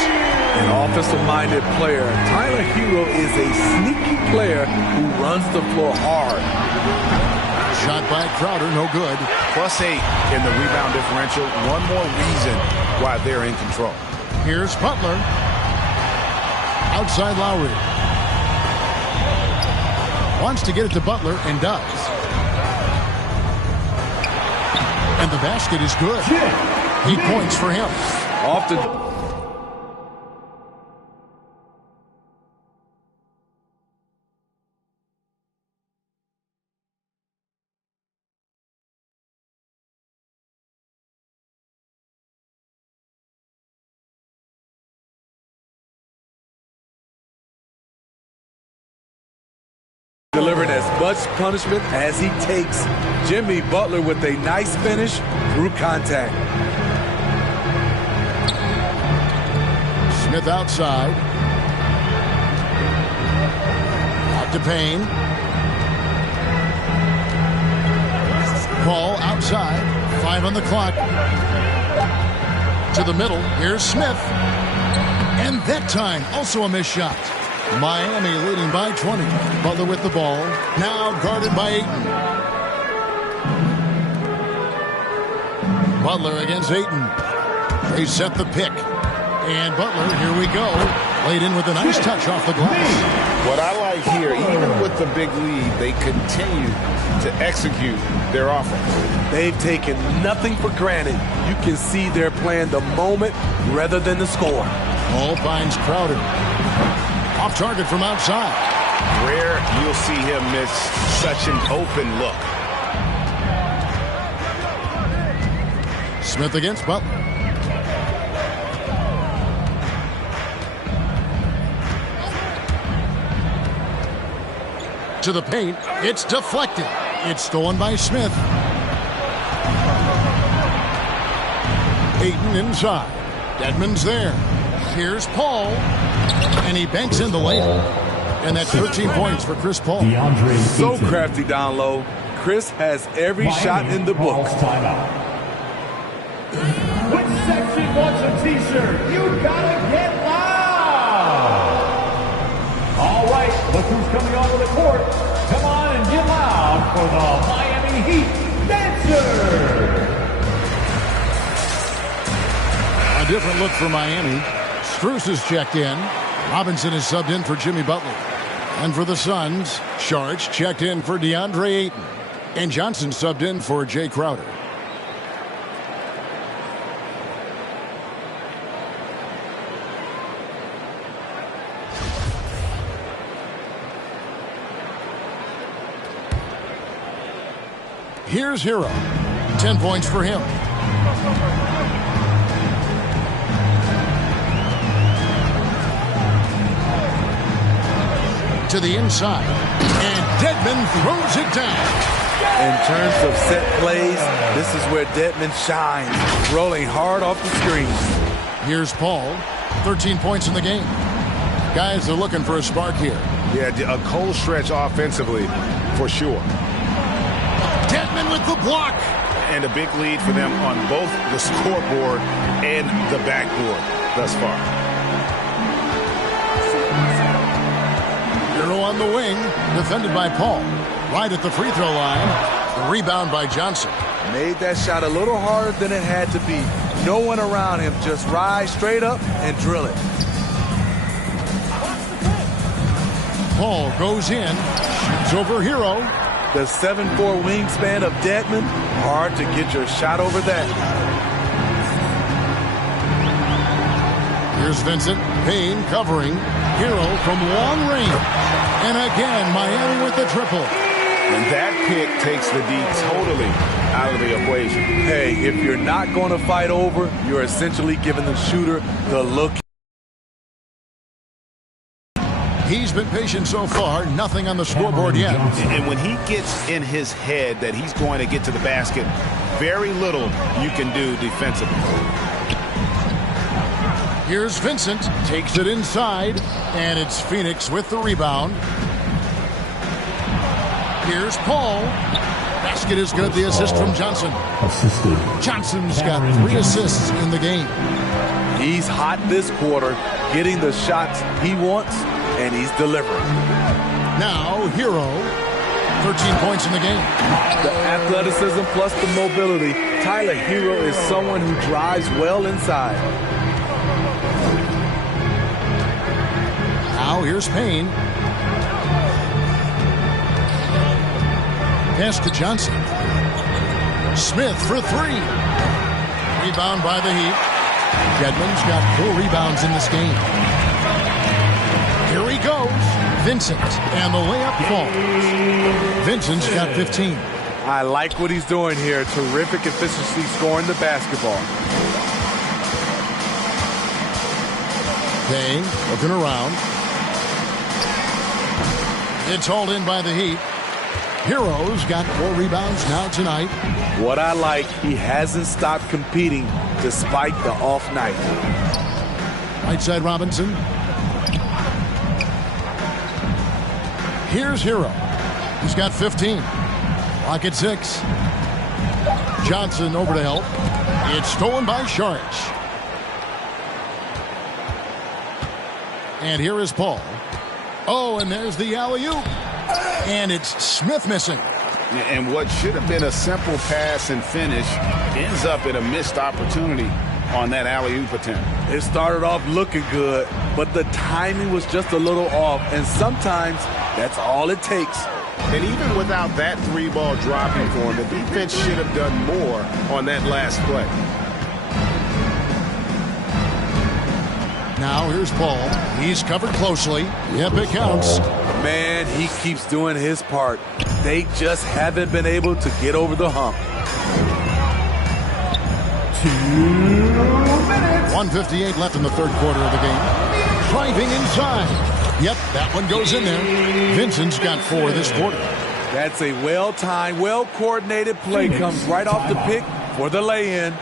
An offensive-minded player. Tyler Hero is a sneaky player who runs the floor hard. Shot by Crowder, no good. +8 in the rebound differential. One more reason why they're in control. Here's Butler. Outside Lowry. Wants to get it to Butler and does. And the basket is good. 8 points for him. Often. Delivered as much punishment as he takes. Jimmy Butler with a nice finish through contact. Smith outside. Out to Payne. Paul outside. 5 on the clock. To the middle. Here's Smith. And that time, also a missed shot. Miami leading by 20. Butler with the ball. Now guarded by Ayton. Butler against Ayton. They set the pick. And Butler, here we go. Laid in with a nice touch off the glass. What I like here, even with the big lead, they continue to execute their offense. They've taken nothing for granted. You can see they're playing the moment rather than the score. Ball finds Crowder. Off target from outside. Rare you'll see him miss such an open look. Smith against Butler. To the paint. It's deflected. It's stolen by Smith. Ayton inside. Dedmon's there. Here's Paul. And he banks in the layup. And that's 13 points for Chris Paul. So crafty down low. Chris has every shot in the book. Which section wants a t-shirt? You gotta get loud! All right, look who's coming onto the court. Come on and get loud for the Miami Heat Dancers! A different look for Miami. Strus is checked in. Robinson is subbed in for Jimmy Butler. And for the Suns, Sharch checked in for DeAndre Ayton. And Johnson subbed in for Jay Crowder. Here's Hero. 10 points for him. To the inside. And Dedmon throws it down. In terms of set plays, this is where Dedmon shines, rolling hard off the screen. Here's Paul. 13 points in the game. Guys are looking for a spark here. Yeah, a cold stretch offensively, for sure. Dedmon with the block. And a big lead for them on both the scoreboard and the backboard thus far. Hero on the wing, defended by Paul. Right at the free throw line. The rebound by Johnson. Made that shot a little harder than it had to be. No one around him. Just rise straight up and drill it. Paul goes in. Shoots over Hero. The 7'4" wingspan of Dedmon. Hard to get your shot over that. Here's Vincent. Payne covering. Hero from long range. And again, Miami with the triple. And that pick takes the D totally out of the equation. Hey, if you're not going to fight over, you're essentially giving the shooter the look. He's been patient so far. Nothing on the scoreboard yet. And when he gets in his head that he's going to get to the basket, very little you can do defensively. Here's Vincent. Takes it inside. And it's Phoenix with the rebound. Here's Paul. Basket is good. The assist from Johnson. Johnson's got 3 assists in the game. He's hot this quarter, getting the shots he wants, and he's delivering. Now, Hero. 13 points in the game. The athleticism plus the mobility. Tyler Hero is someone who drives well inside. Now, here's Payne. Pass to Johnson. Smith for 3. Rebound by the Heat. Dedmon's got 4 rebounds in this game. Here he goes. Vincent. And the layup falls. Vincent's got 15. I like what he's doing here. Terrific efficiency scoring the basketball. Payne looking around. It's hauled in by the Heat. Hero's got 4 rebounds now tonight. What I like, he hasn't stopped competing despite the off night. Right side Robinson. Here's Hero. He's got 15. Clock at 6. Johnson over to help. It's stolen by Sharch. And here is Paul. Oh, and there's the alley-oop. And it's Smith missing. And what should have been a simple pass and finish ends up in a missed opportunity on that alley-oop attempt. It started off looking good, but the timing was just a little off, and sometimes that's all it takes. And even without that 3-ball dropping for him, the defense should have done more on that last play. Now here's Paul. He's covered closely. Yep, it counts. Man, he keeps doing his part. They just haven't been able to get over the hump. 2 minutes. 1:58 left in the third quarter of the game. Driving inside. Yep, that one goes in there. Vincent's got 4 this quarter. That's a well-timed, well-coordinated play. Comes right off the pick for the lay-in.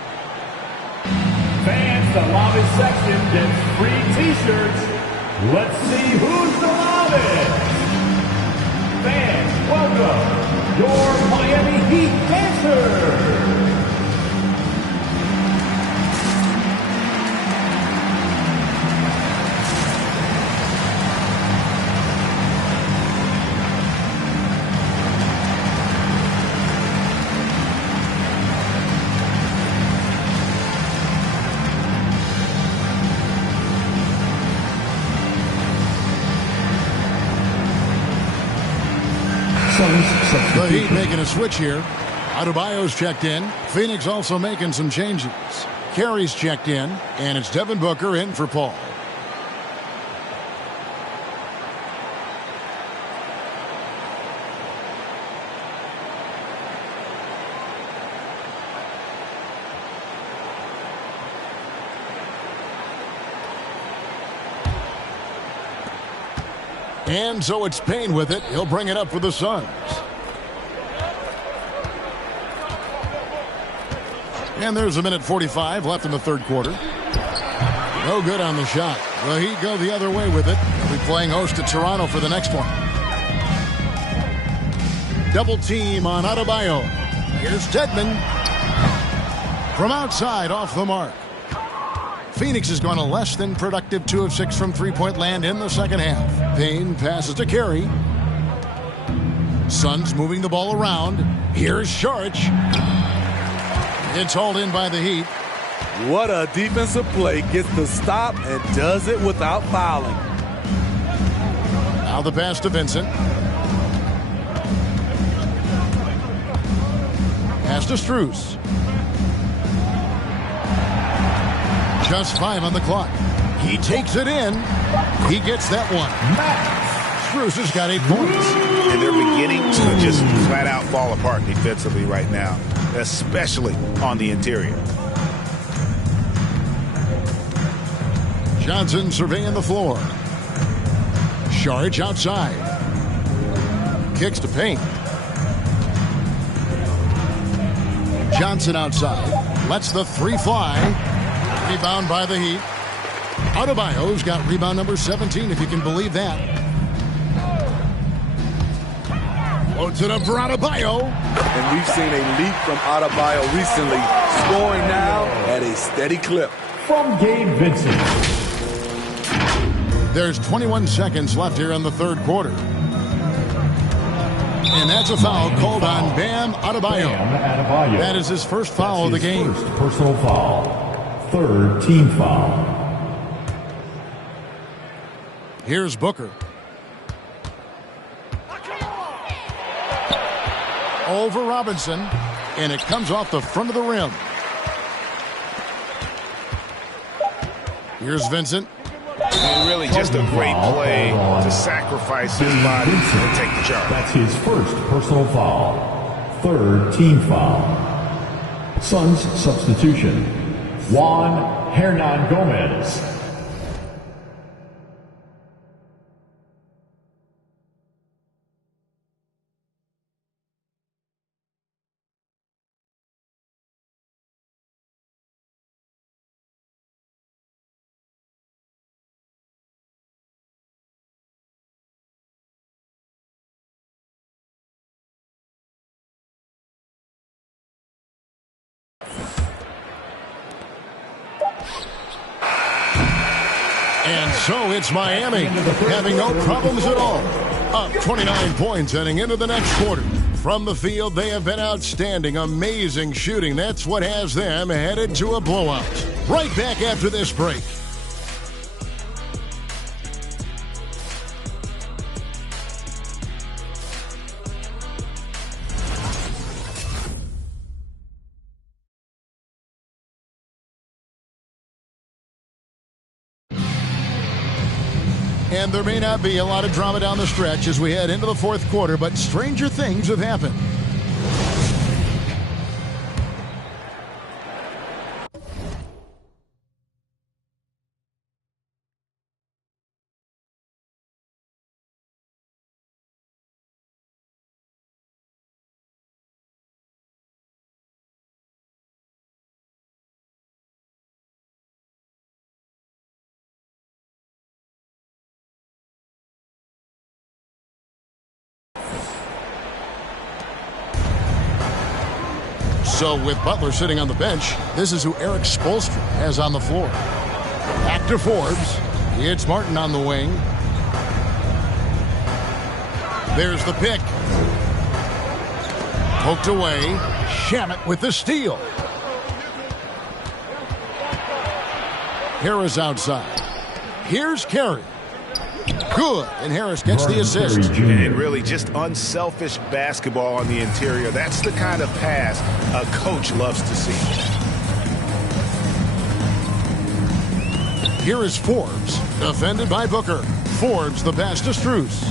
Fans, the loudest section gets free T-shirts. Let's see who's the loudest. Fans, welcome your Miami Heat dancers. The Heat making a switch here. Adebayo's checked in. Phoenix also making some changes. Carey's checked in, and it's Devin Booker in for Paul. And so it's Payne with it. He'll bring it up for the Suns. And there's 1:45 left in the third quarter. No good on the shot. The Heat go the other way with it. They'll be playing host to Toronto for the next one. Double team on Adebayo. Here's Dedmon. From outside, off the mark. Phoenix has gone a less than productive 2 of 6 from three-point land in the second half. Payne passes to Carey. Suns moving the ball around. Here's Saric. It's hauled in by the Heat. What a defensive play. Gets the stop and does it without fouling. Now the pass to Vincent. Pass to Strus. Just 5 on the clock. He takes it in. He gets that one. Strus has got 8 points. And they're beginning to just flat out fall apart defensively right now, especially on the interior. Johnson surveying the floor. Saric outside. Kicks to Payne. Johnson outside. Lets the 3 fly. Rebound by the Heat. Adebayo's got rebound number 17, if you can believe that. Loads it up for Adebayo. And we've seen a leap from Adebayo recently, scoring now at a steady clip. From Gabe Vincent. There's 21 seconds left here in the third quarter. And that's a foul called on Bam Adebayo. That is his first foul of the game. First personal foul. Third team foul. Here's Booker. Over Robinson. And it comes off the front of the rim. Here's Vincent. And really just a great play to sacrifice his body and take the charge. That's his first personal foul. Third team foul. Suns substitution. Juan Hernan Gomez. And so it's Miami, having no problems at all. Up 29 points heading into the next quarter. From the field, they have been outstanding, amazing shooting. That's what has them headed to a blowout. Right back after this break. And there may not be a lot of drama down the stretch as we head into the fourth quarter, but stranger things have happened. So with Butler sitting on the bench, this is who Eric Spoelstra has on the floor. Back to Forbes. It's Martin on the wing. There's the pick. Poked away. Shamet with the steal. Harris outside. Here's Carey. Good, and Harris gets the assist. And really just unselfish basketball on the interior. That's the kind of pass a coach loves to see. Here is Forbes, defended by Booker. Forbes the pass to Strus.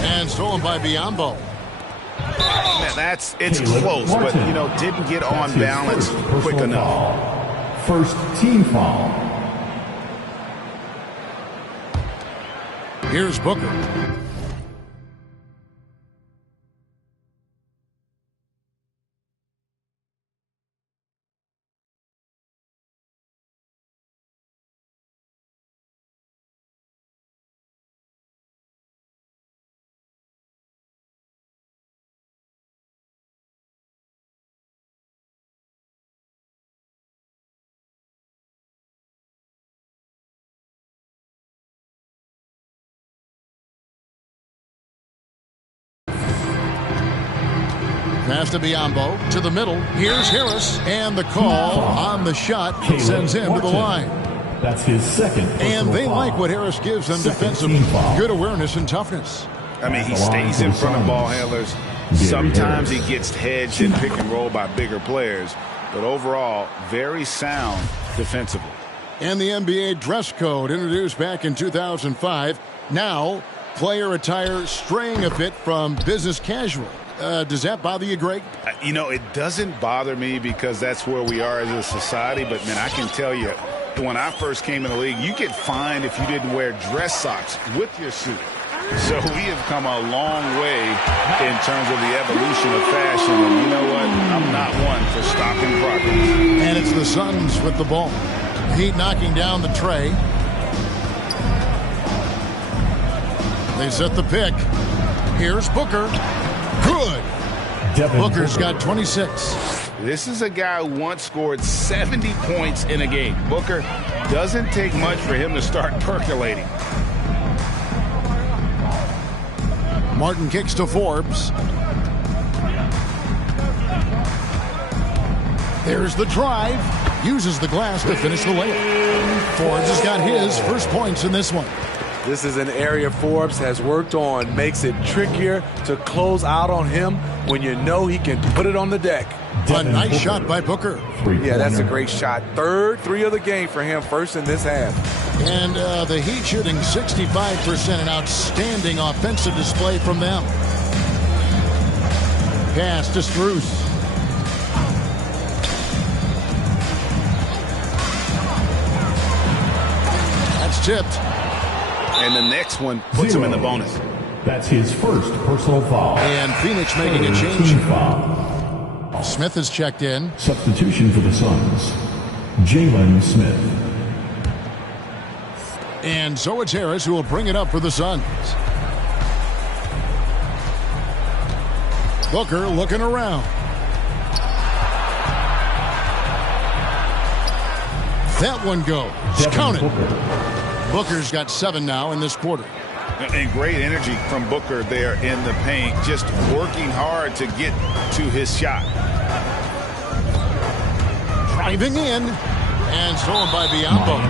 And stolen by Biyombo. Man, it's close, but, didn't get on balance quick enough. First team foul. Here's Booker. Pass to Biyombo, to the middle. Here's Harris, and the call on the shot sends him to the line. That's his second. And they like what Harris gives them defensively. Good awareness and toughness. I mean, he stays in front of ball handlers. Sometimes he gets hedged and pick and roll by bigger players. But overall, very sound defensively. And the NBA dress code introduced back in 2005. Now, player attire straying a bit from business casual. Does that bother you, Greg? It doesn't bother me because that's where we are as a society. But, man, I can tell you, when I first came in the league, you get fined if you didn't wear dress socks with your suit. So we have come a long way in terms of the evolution of fashion. And you know what? I'm not one for stopping progress. And it's the Suns with the ball. Heat knocking down the tray. They set the pick. Here's Booker. Good. Booker's got 26. This is a guy who once scored 70 points in a game. Booker, doesn't take much for him to start percolating. Martin kicks to Forbes. There's the drive. Uses the glass to finish the layup. Forbes has got his first points in this one. This is an area Forbes has worked on. Makes it trickier to close out on him when you know he can put it on the deck. A nice shot by Booker. Yeah, that's a great shot. Third three of the game for him, first in this half. And the Heat shooting 65%, an outstanding offensive display from them. Pass to Strus. That's tipped. And the next one puts him in the bonus. That's his first personal foul. And Phoenix making a change. Foul. Smith has checked in. Substitution for the Suns, Jalen Smith. And so it's Harris who will bring it up for the Suns. Booker looking around. That one goes. Count it. Booker's got 7 now in this quarter. And great energy from Booker there in the paint, just working hard to get to his shot. Driving in, and stolen by Biyombo.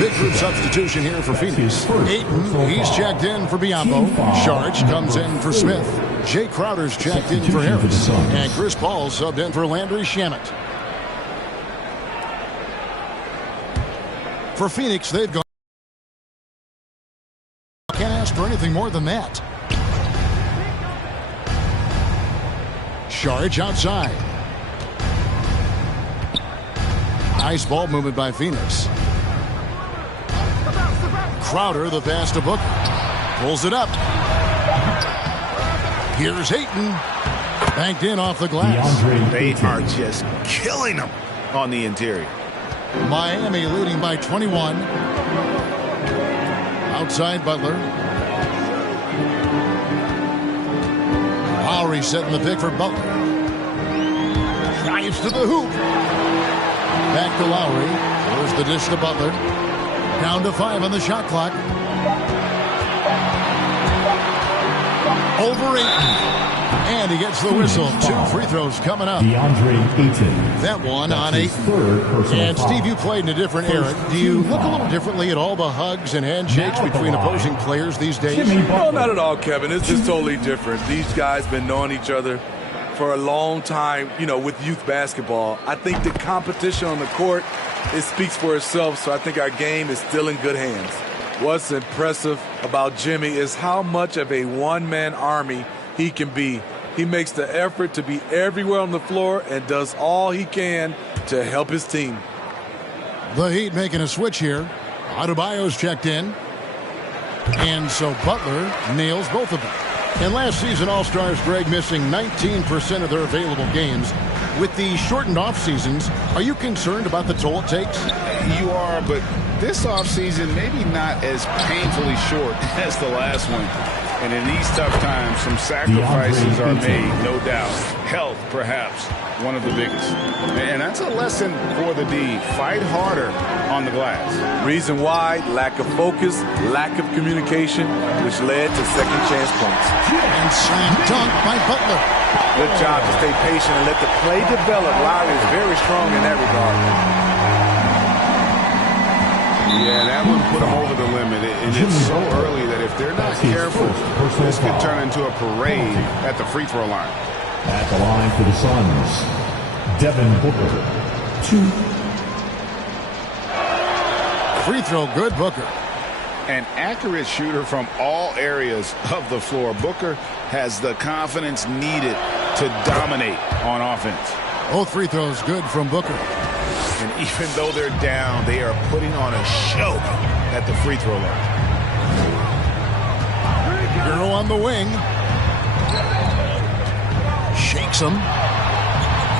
Big group substitution here for Phoenix. Ayton, he's checked in for Biyombo. Sharge comes in for Smith. Jay Crowder's checked in for Harris. And Chris Paul subbed in for Landry Shamet. For Phoenix, they've gone. Can't ask for anything more than that. Sharge outside. Nice ball movement by Phoenix. Crowder, the pass to Booker. Pulls it up. Here's Ayton. Banked in off the glass. They are just killing them on the interior. Miami leading by 21. Outside Butler. Lowry setting the pick for Butler. Drives to the hoop. Back to Lowry. There's the dish to Butler. Down to 5 on the shot clock. Over Ayton. And he gets the whistle. 2 free throws coming up. DeAndre Ayton. That one on Ayton. And Steve, you played in a different era. Do you look a little differently at all the hugs and handshakes between opposing players these days? No, not at all, Kevin. It's just totally different. These guys been knowing each other for a long time, with youth basketball. I think the competition on the court, it speaks for itself, so I think our game is still in good hands. What's impressive about Jimmy is how much of a one-man army he can be. He makes the effort to be everywhere on the floor and does all he can to help his team. The Heat making a switch here. Adebayo's checked in. And so Butler nails both of them. And last season, All-Stars, Greg, missing 19% of their available games. With the shortened off-seasons, are you concerned about the toll it takes? You are, but this offseason maybe not as painfully short as the last one. And in these tough times, some sacrifices are made, no doubt. Health, perhaps, one of the biggest. And that's a lesson for the D. Fight harder on the glass. Reason why, lack of focus, lack of communication, which led to second chance points. And slam dunk by Butler. Good job to stay patient and let the play develop. Lowry is very strong in that regard. Yeah, that one put them over the limit. And it's so early that if they're not careful, this could turn into a parade at the free throw line. At the line for the Suns, Devin Booker. 2. Free throw good, Booker. An accurate shooter from all areas of the floor. Booker has the confidence needed to dominate on offense. Both free throws good from Booker. And even though they're down, they are putting on a show at the free throw line. Hero on the wing. Shakes him.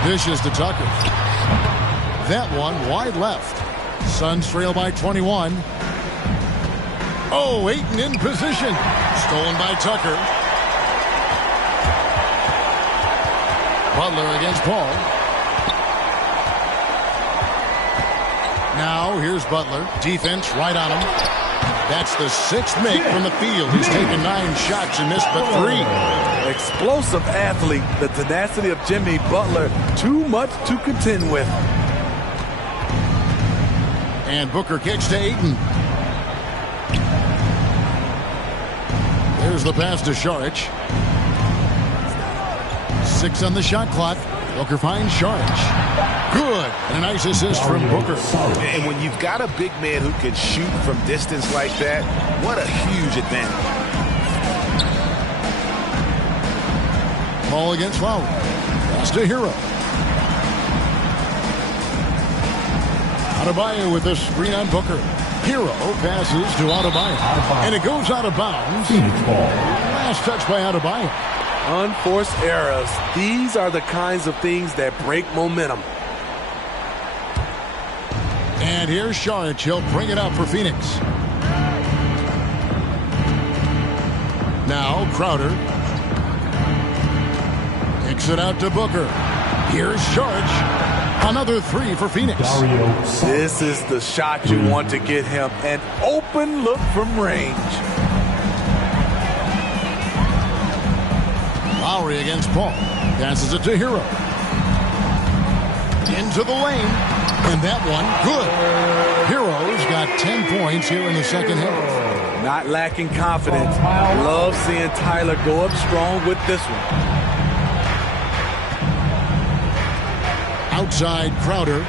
Dishes to Tucker. That one wide left. Suns trail by 21. Oh, Ayton in position. Stolen by Tucker. Butler against Paul. Now, here's Butler. Defense right on him. That's the 6th make from the field. He's taken 9 shots and missed but 3. Explosive athlete. The tenacity of Jimmy Butler. Too much to contend with. And Booker kicks to Ayton. There's the pass to Šarić. 6 on the shot clock. Booker finds Šarić. Good. And a nice assist from Booker. And when you've got a big man who can shoot from distance like that, what a huge advantage. Ball against Lowry. Pass to Hero. Adebayo with the screen on Booker. Hero passes to Adebayo. And it goes out of bounds. Last touch by Adebayo. Unforced errors. These are the kinds of things that break momentum. And here's Šarić. He'll bring it up for Phoenix. Now Crowder. Kicks it out to Booker. Here's Šarić. Another 3 for Phoenix. This is the shot you want to get him. An open look from range. Lowry against Paul. Passes it to Hero. Into the lane. And that one, good. Hero's got 10 points here in the second half. Not lacking confidence. Love seeing Tyler go up strong with this one. Outside Crowder.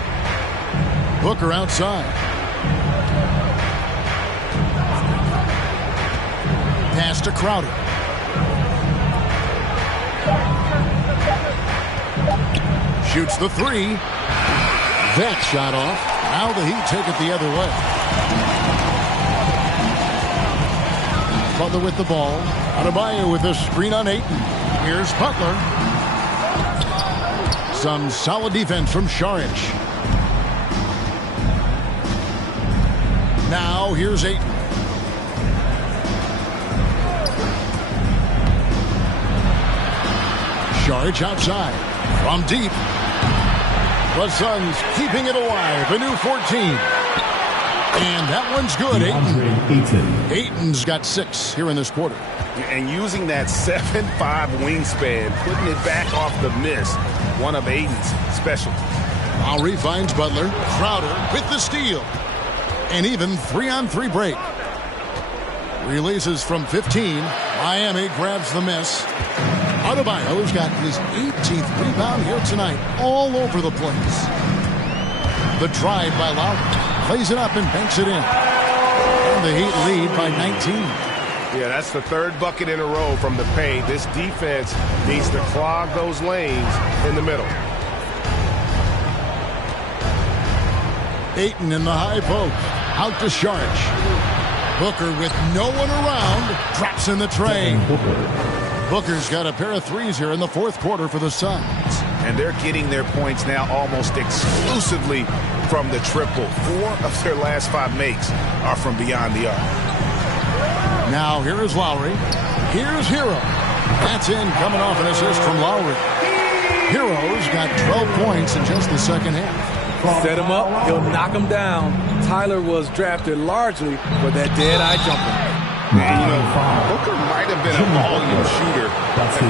Booker outside. Pass to Crowder. Shoots the 3. That shot off. Now the Heat take it the other way. Butler with the ball. Adebayo with a screen on Ayton. Here's Butler. Some solid defense from Šarić. Now here's Ayton. Šarić outside. From deep. The Suns keeping it alive. A new 14. And that one's good. Ayton's got 6 here in this quarter. And using that 7'5 wingspan, putting it back off the miss, one of Ayton's specialties. Lowry finds Butler. Crowder with the steal. An even 3-on-3 break. Releases from 15. Miami grabs the miss. Adebayo's got his 18th rebound here tonight. All over the place. The drive by Lowry. Plays it up and banks it in. And the Heat lead by 19. Yeah, that's the 3rd bucket in a row from the paint. This defense needs to clog those lanes in the middle. Ayton in the high post. Out to Saric. Booker with no one around. Drops in the tray. Booker's got a pair of threes here in the 4th quarter for the Suns. And they're getting their points now almost exclusively from the triple. 4 of their last 5 makes are from beyond the arc. Now here is Lowry. Here's Hero. That's in, coming off an assist from Lowry. Hero's got 12 points in just the second half. Set him up, he'll knock him down. Tyler was drafted largely for that dead-eye jumper. And, Booker might have been a volume shooter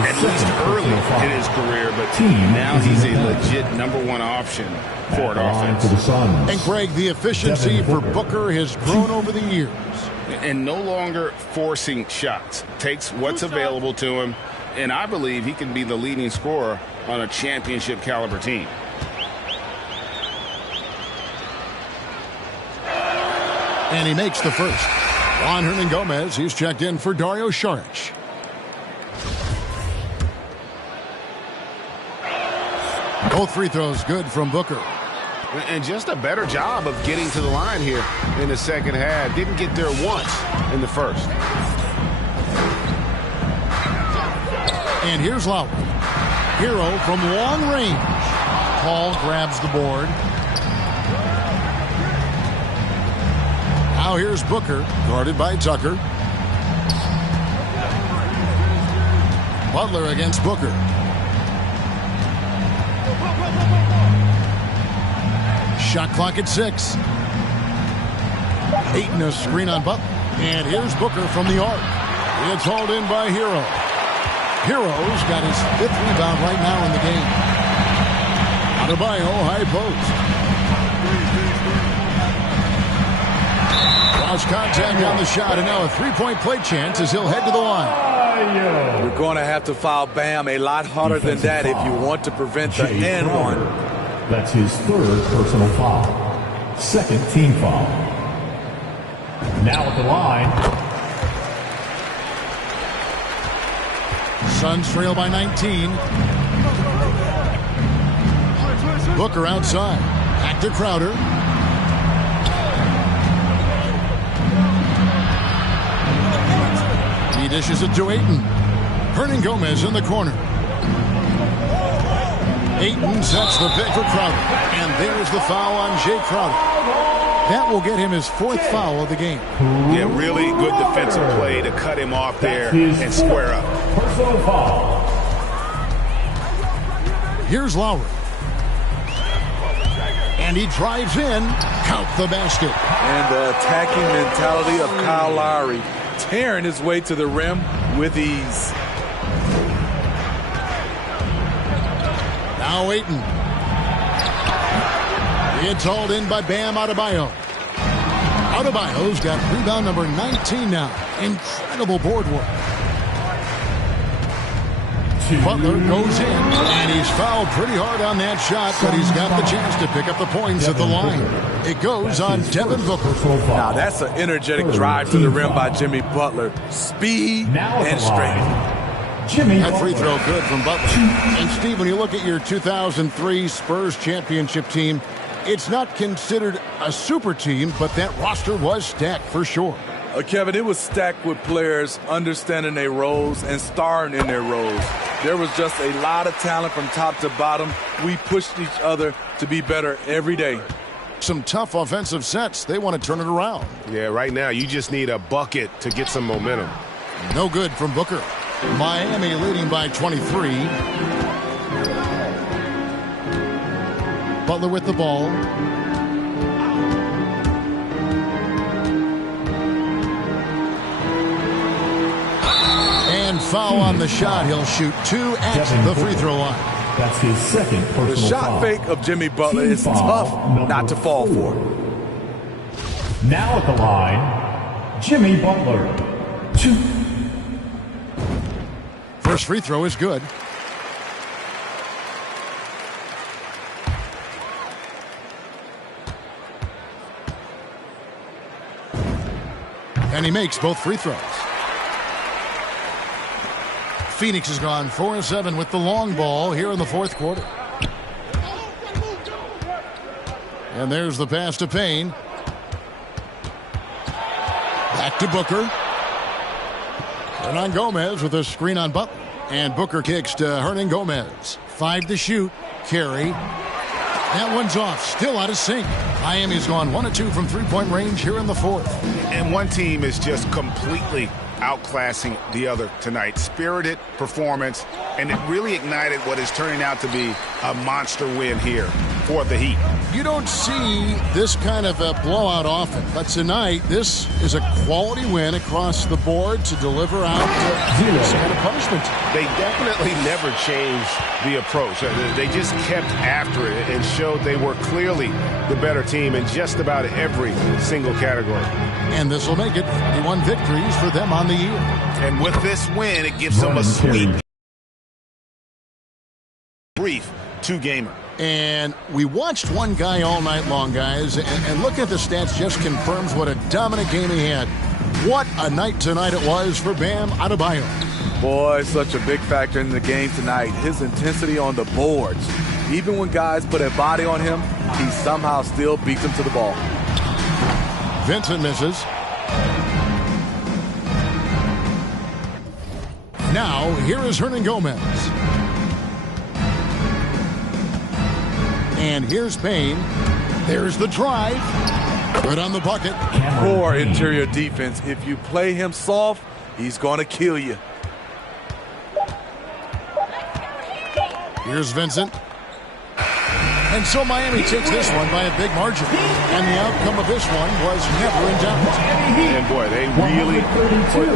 at least early in his career, but now he's a legit #1 option for an offense. And Greg, the efficiency for Booker has grown over the years. And no longer forcing shots. Takes what's available to him, and I believe he can be the leading scorer on a championship caliber team. And he makes the first. Juan Hernangomez, he's checked in for Dario Saric. Both free throws good from Booker. And just a better job of getting to the line here in the second half. Didn't get there once in the first. And here's Lowry. Hero from long range. Paul grabs the board. Now here's Booker, guarded by Tucker. Butler against Booker. Shot clock at 6. Ayton a screen on Butler. And here's Booker from the arc. It's hauled in by Hero. Hero's got his 5th rebound right now in the game. Adebayo, high post. Lost contact on the shot, and now a 3-point play chance as he'll head to the line. You're going to have to foul Bam a lot harder than that if you want to prevent the and one. That's his 3rd personal foul. 2nd team foul. Now at the line. Suns trail by 19. Booker outside. Back to Crowder. He dishes it to Ayton. Hernangomez in the corner. Ayton sets the pick for Crowder. And there's the foul on Jay Crowder. That will get him his 4th foul of the game. Yeah, really good defensive play to cut him off there and square up. Personal foul. Here's Lowry. And he drives in. Count the basket. And the attacking mentality of Kyle Lowry, tearing his way to the rim with ease. Now Ayton. It's hauled in by Bam Adebayo. Adebayo's got rebound number 19 now. Incredible board work. Butler goes in, and he's fouled pretty hard on that shot, but he's got the chance to pick up the points at the line. It goes on Devin Booker. Now that's an energetic drive to the rim by Jimmy Butler. Speed and strength. That free throw good from Butler. And Steve, when you look at your 2003 Spurs championship team, it's not considered a super team, but that roster was stacked for sure. Kevin, it was stacked with players understanding their roles and starring in their roles. There was just a lot of talent from top to bottom. We pushed each other to be better every day. Some tough offensive sets. They want to turn it around. Yeah, right now you just need a bucket to get some momentum. No good from Booker. Miami leading by 23. Butler with the ball. And foul on the shot. He'll shoot 2 at the free throw line. That's his second personal The shot foul. fake of Jimmy Butler is tough not to fall for. Now at the line, Jimmy Butler. 2. First free throw is good. And he makes both free throws. Phoenix has gone 4-7 with the long ball here in the fourth quarter. And there's the pass to Payne. Back to Booker. Hernan Gomez with a screen on Butler. And Booker kicks to Hernan Gomez. 5 to shoot. Carry. That one's off. Still out of sync. Miami's gone 1 of 2 from three-point range here in the fourth. And one team is just completely outclassing the other tonight. Spirited performance, and it really ignited what is turning out to be a monster win here for the Heat. You don't see this kind of a blowout often, but tonight this is a quality win across the board to deliver out this kind of punishment. They definitely never changed the approach. They just kept after it and showed they were clearly the better team in just about every single category. And this will make it 41 victories for them on the year. And with this win, it gives them a sweet, brief 2-gamer. And we watched one guy all night long, guys, and looking at the stats just confirms what a dominant game he had. What a night tonight it was for Bam Adebayo. Boy, such a big factor in the game tonight. His intensity on the boards. Even when guys put a body on him, he somehow still beats them to the ball. Vincent misses. Now, here is Hernan Gomez. And here's Payne. There's the drive. Good on the bucket. Poor interior defense. If you play him soft, he's going to kill you. Here's Vincent. And so Miami takes this one by a big margin. And the outcome of this one was never in doubt. And boy, they really put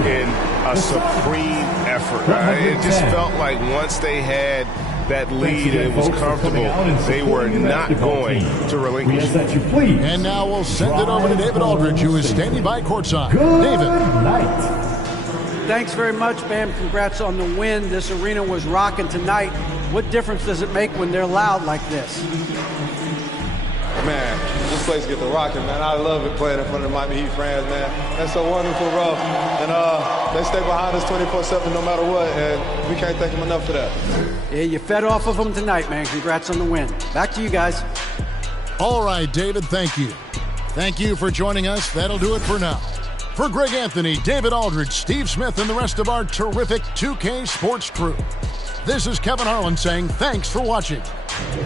in a supreme effort. It just felt like once they had that lead and it was comfortable, they were not going to relinquish. And now we'll send it over to David Aldridge, who is standing by courtside. David. Thanks very much, Bam. Congrats on the win. This arena was rocking tonight. What difference does it make when they're loud like this? Man, this place get the rocking, man. I love it playing in front of the Miami Heat fans, man. That's so wonderful, bro. And they stay behind us 24/7 no matter what, and we can't thank them enough for that. Yeah, you fed off of them tonight, man. Congrats on the win. Back to you guys. All right, David, thank you. Thank you for joining us. That'll do it for now. For Greg Anthony, David Aldridge, Steve Smith, and the rest of our terrific 2K Sports crew, this is Kevin Harlan saying thanks for watching.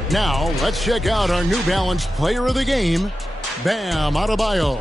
Now, let's check out our New Balance player of the game, Bam Adebayo.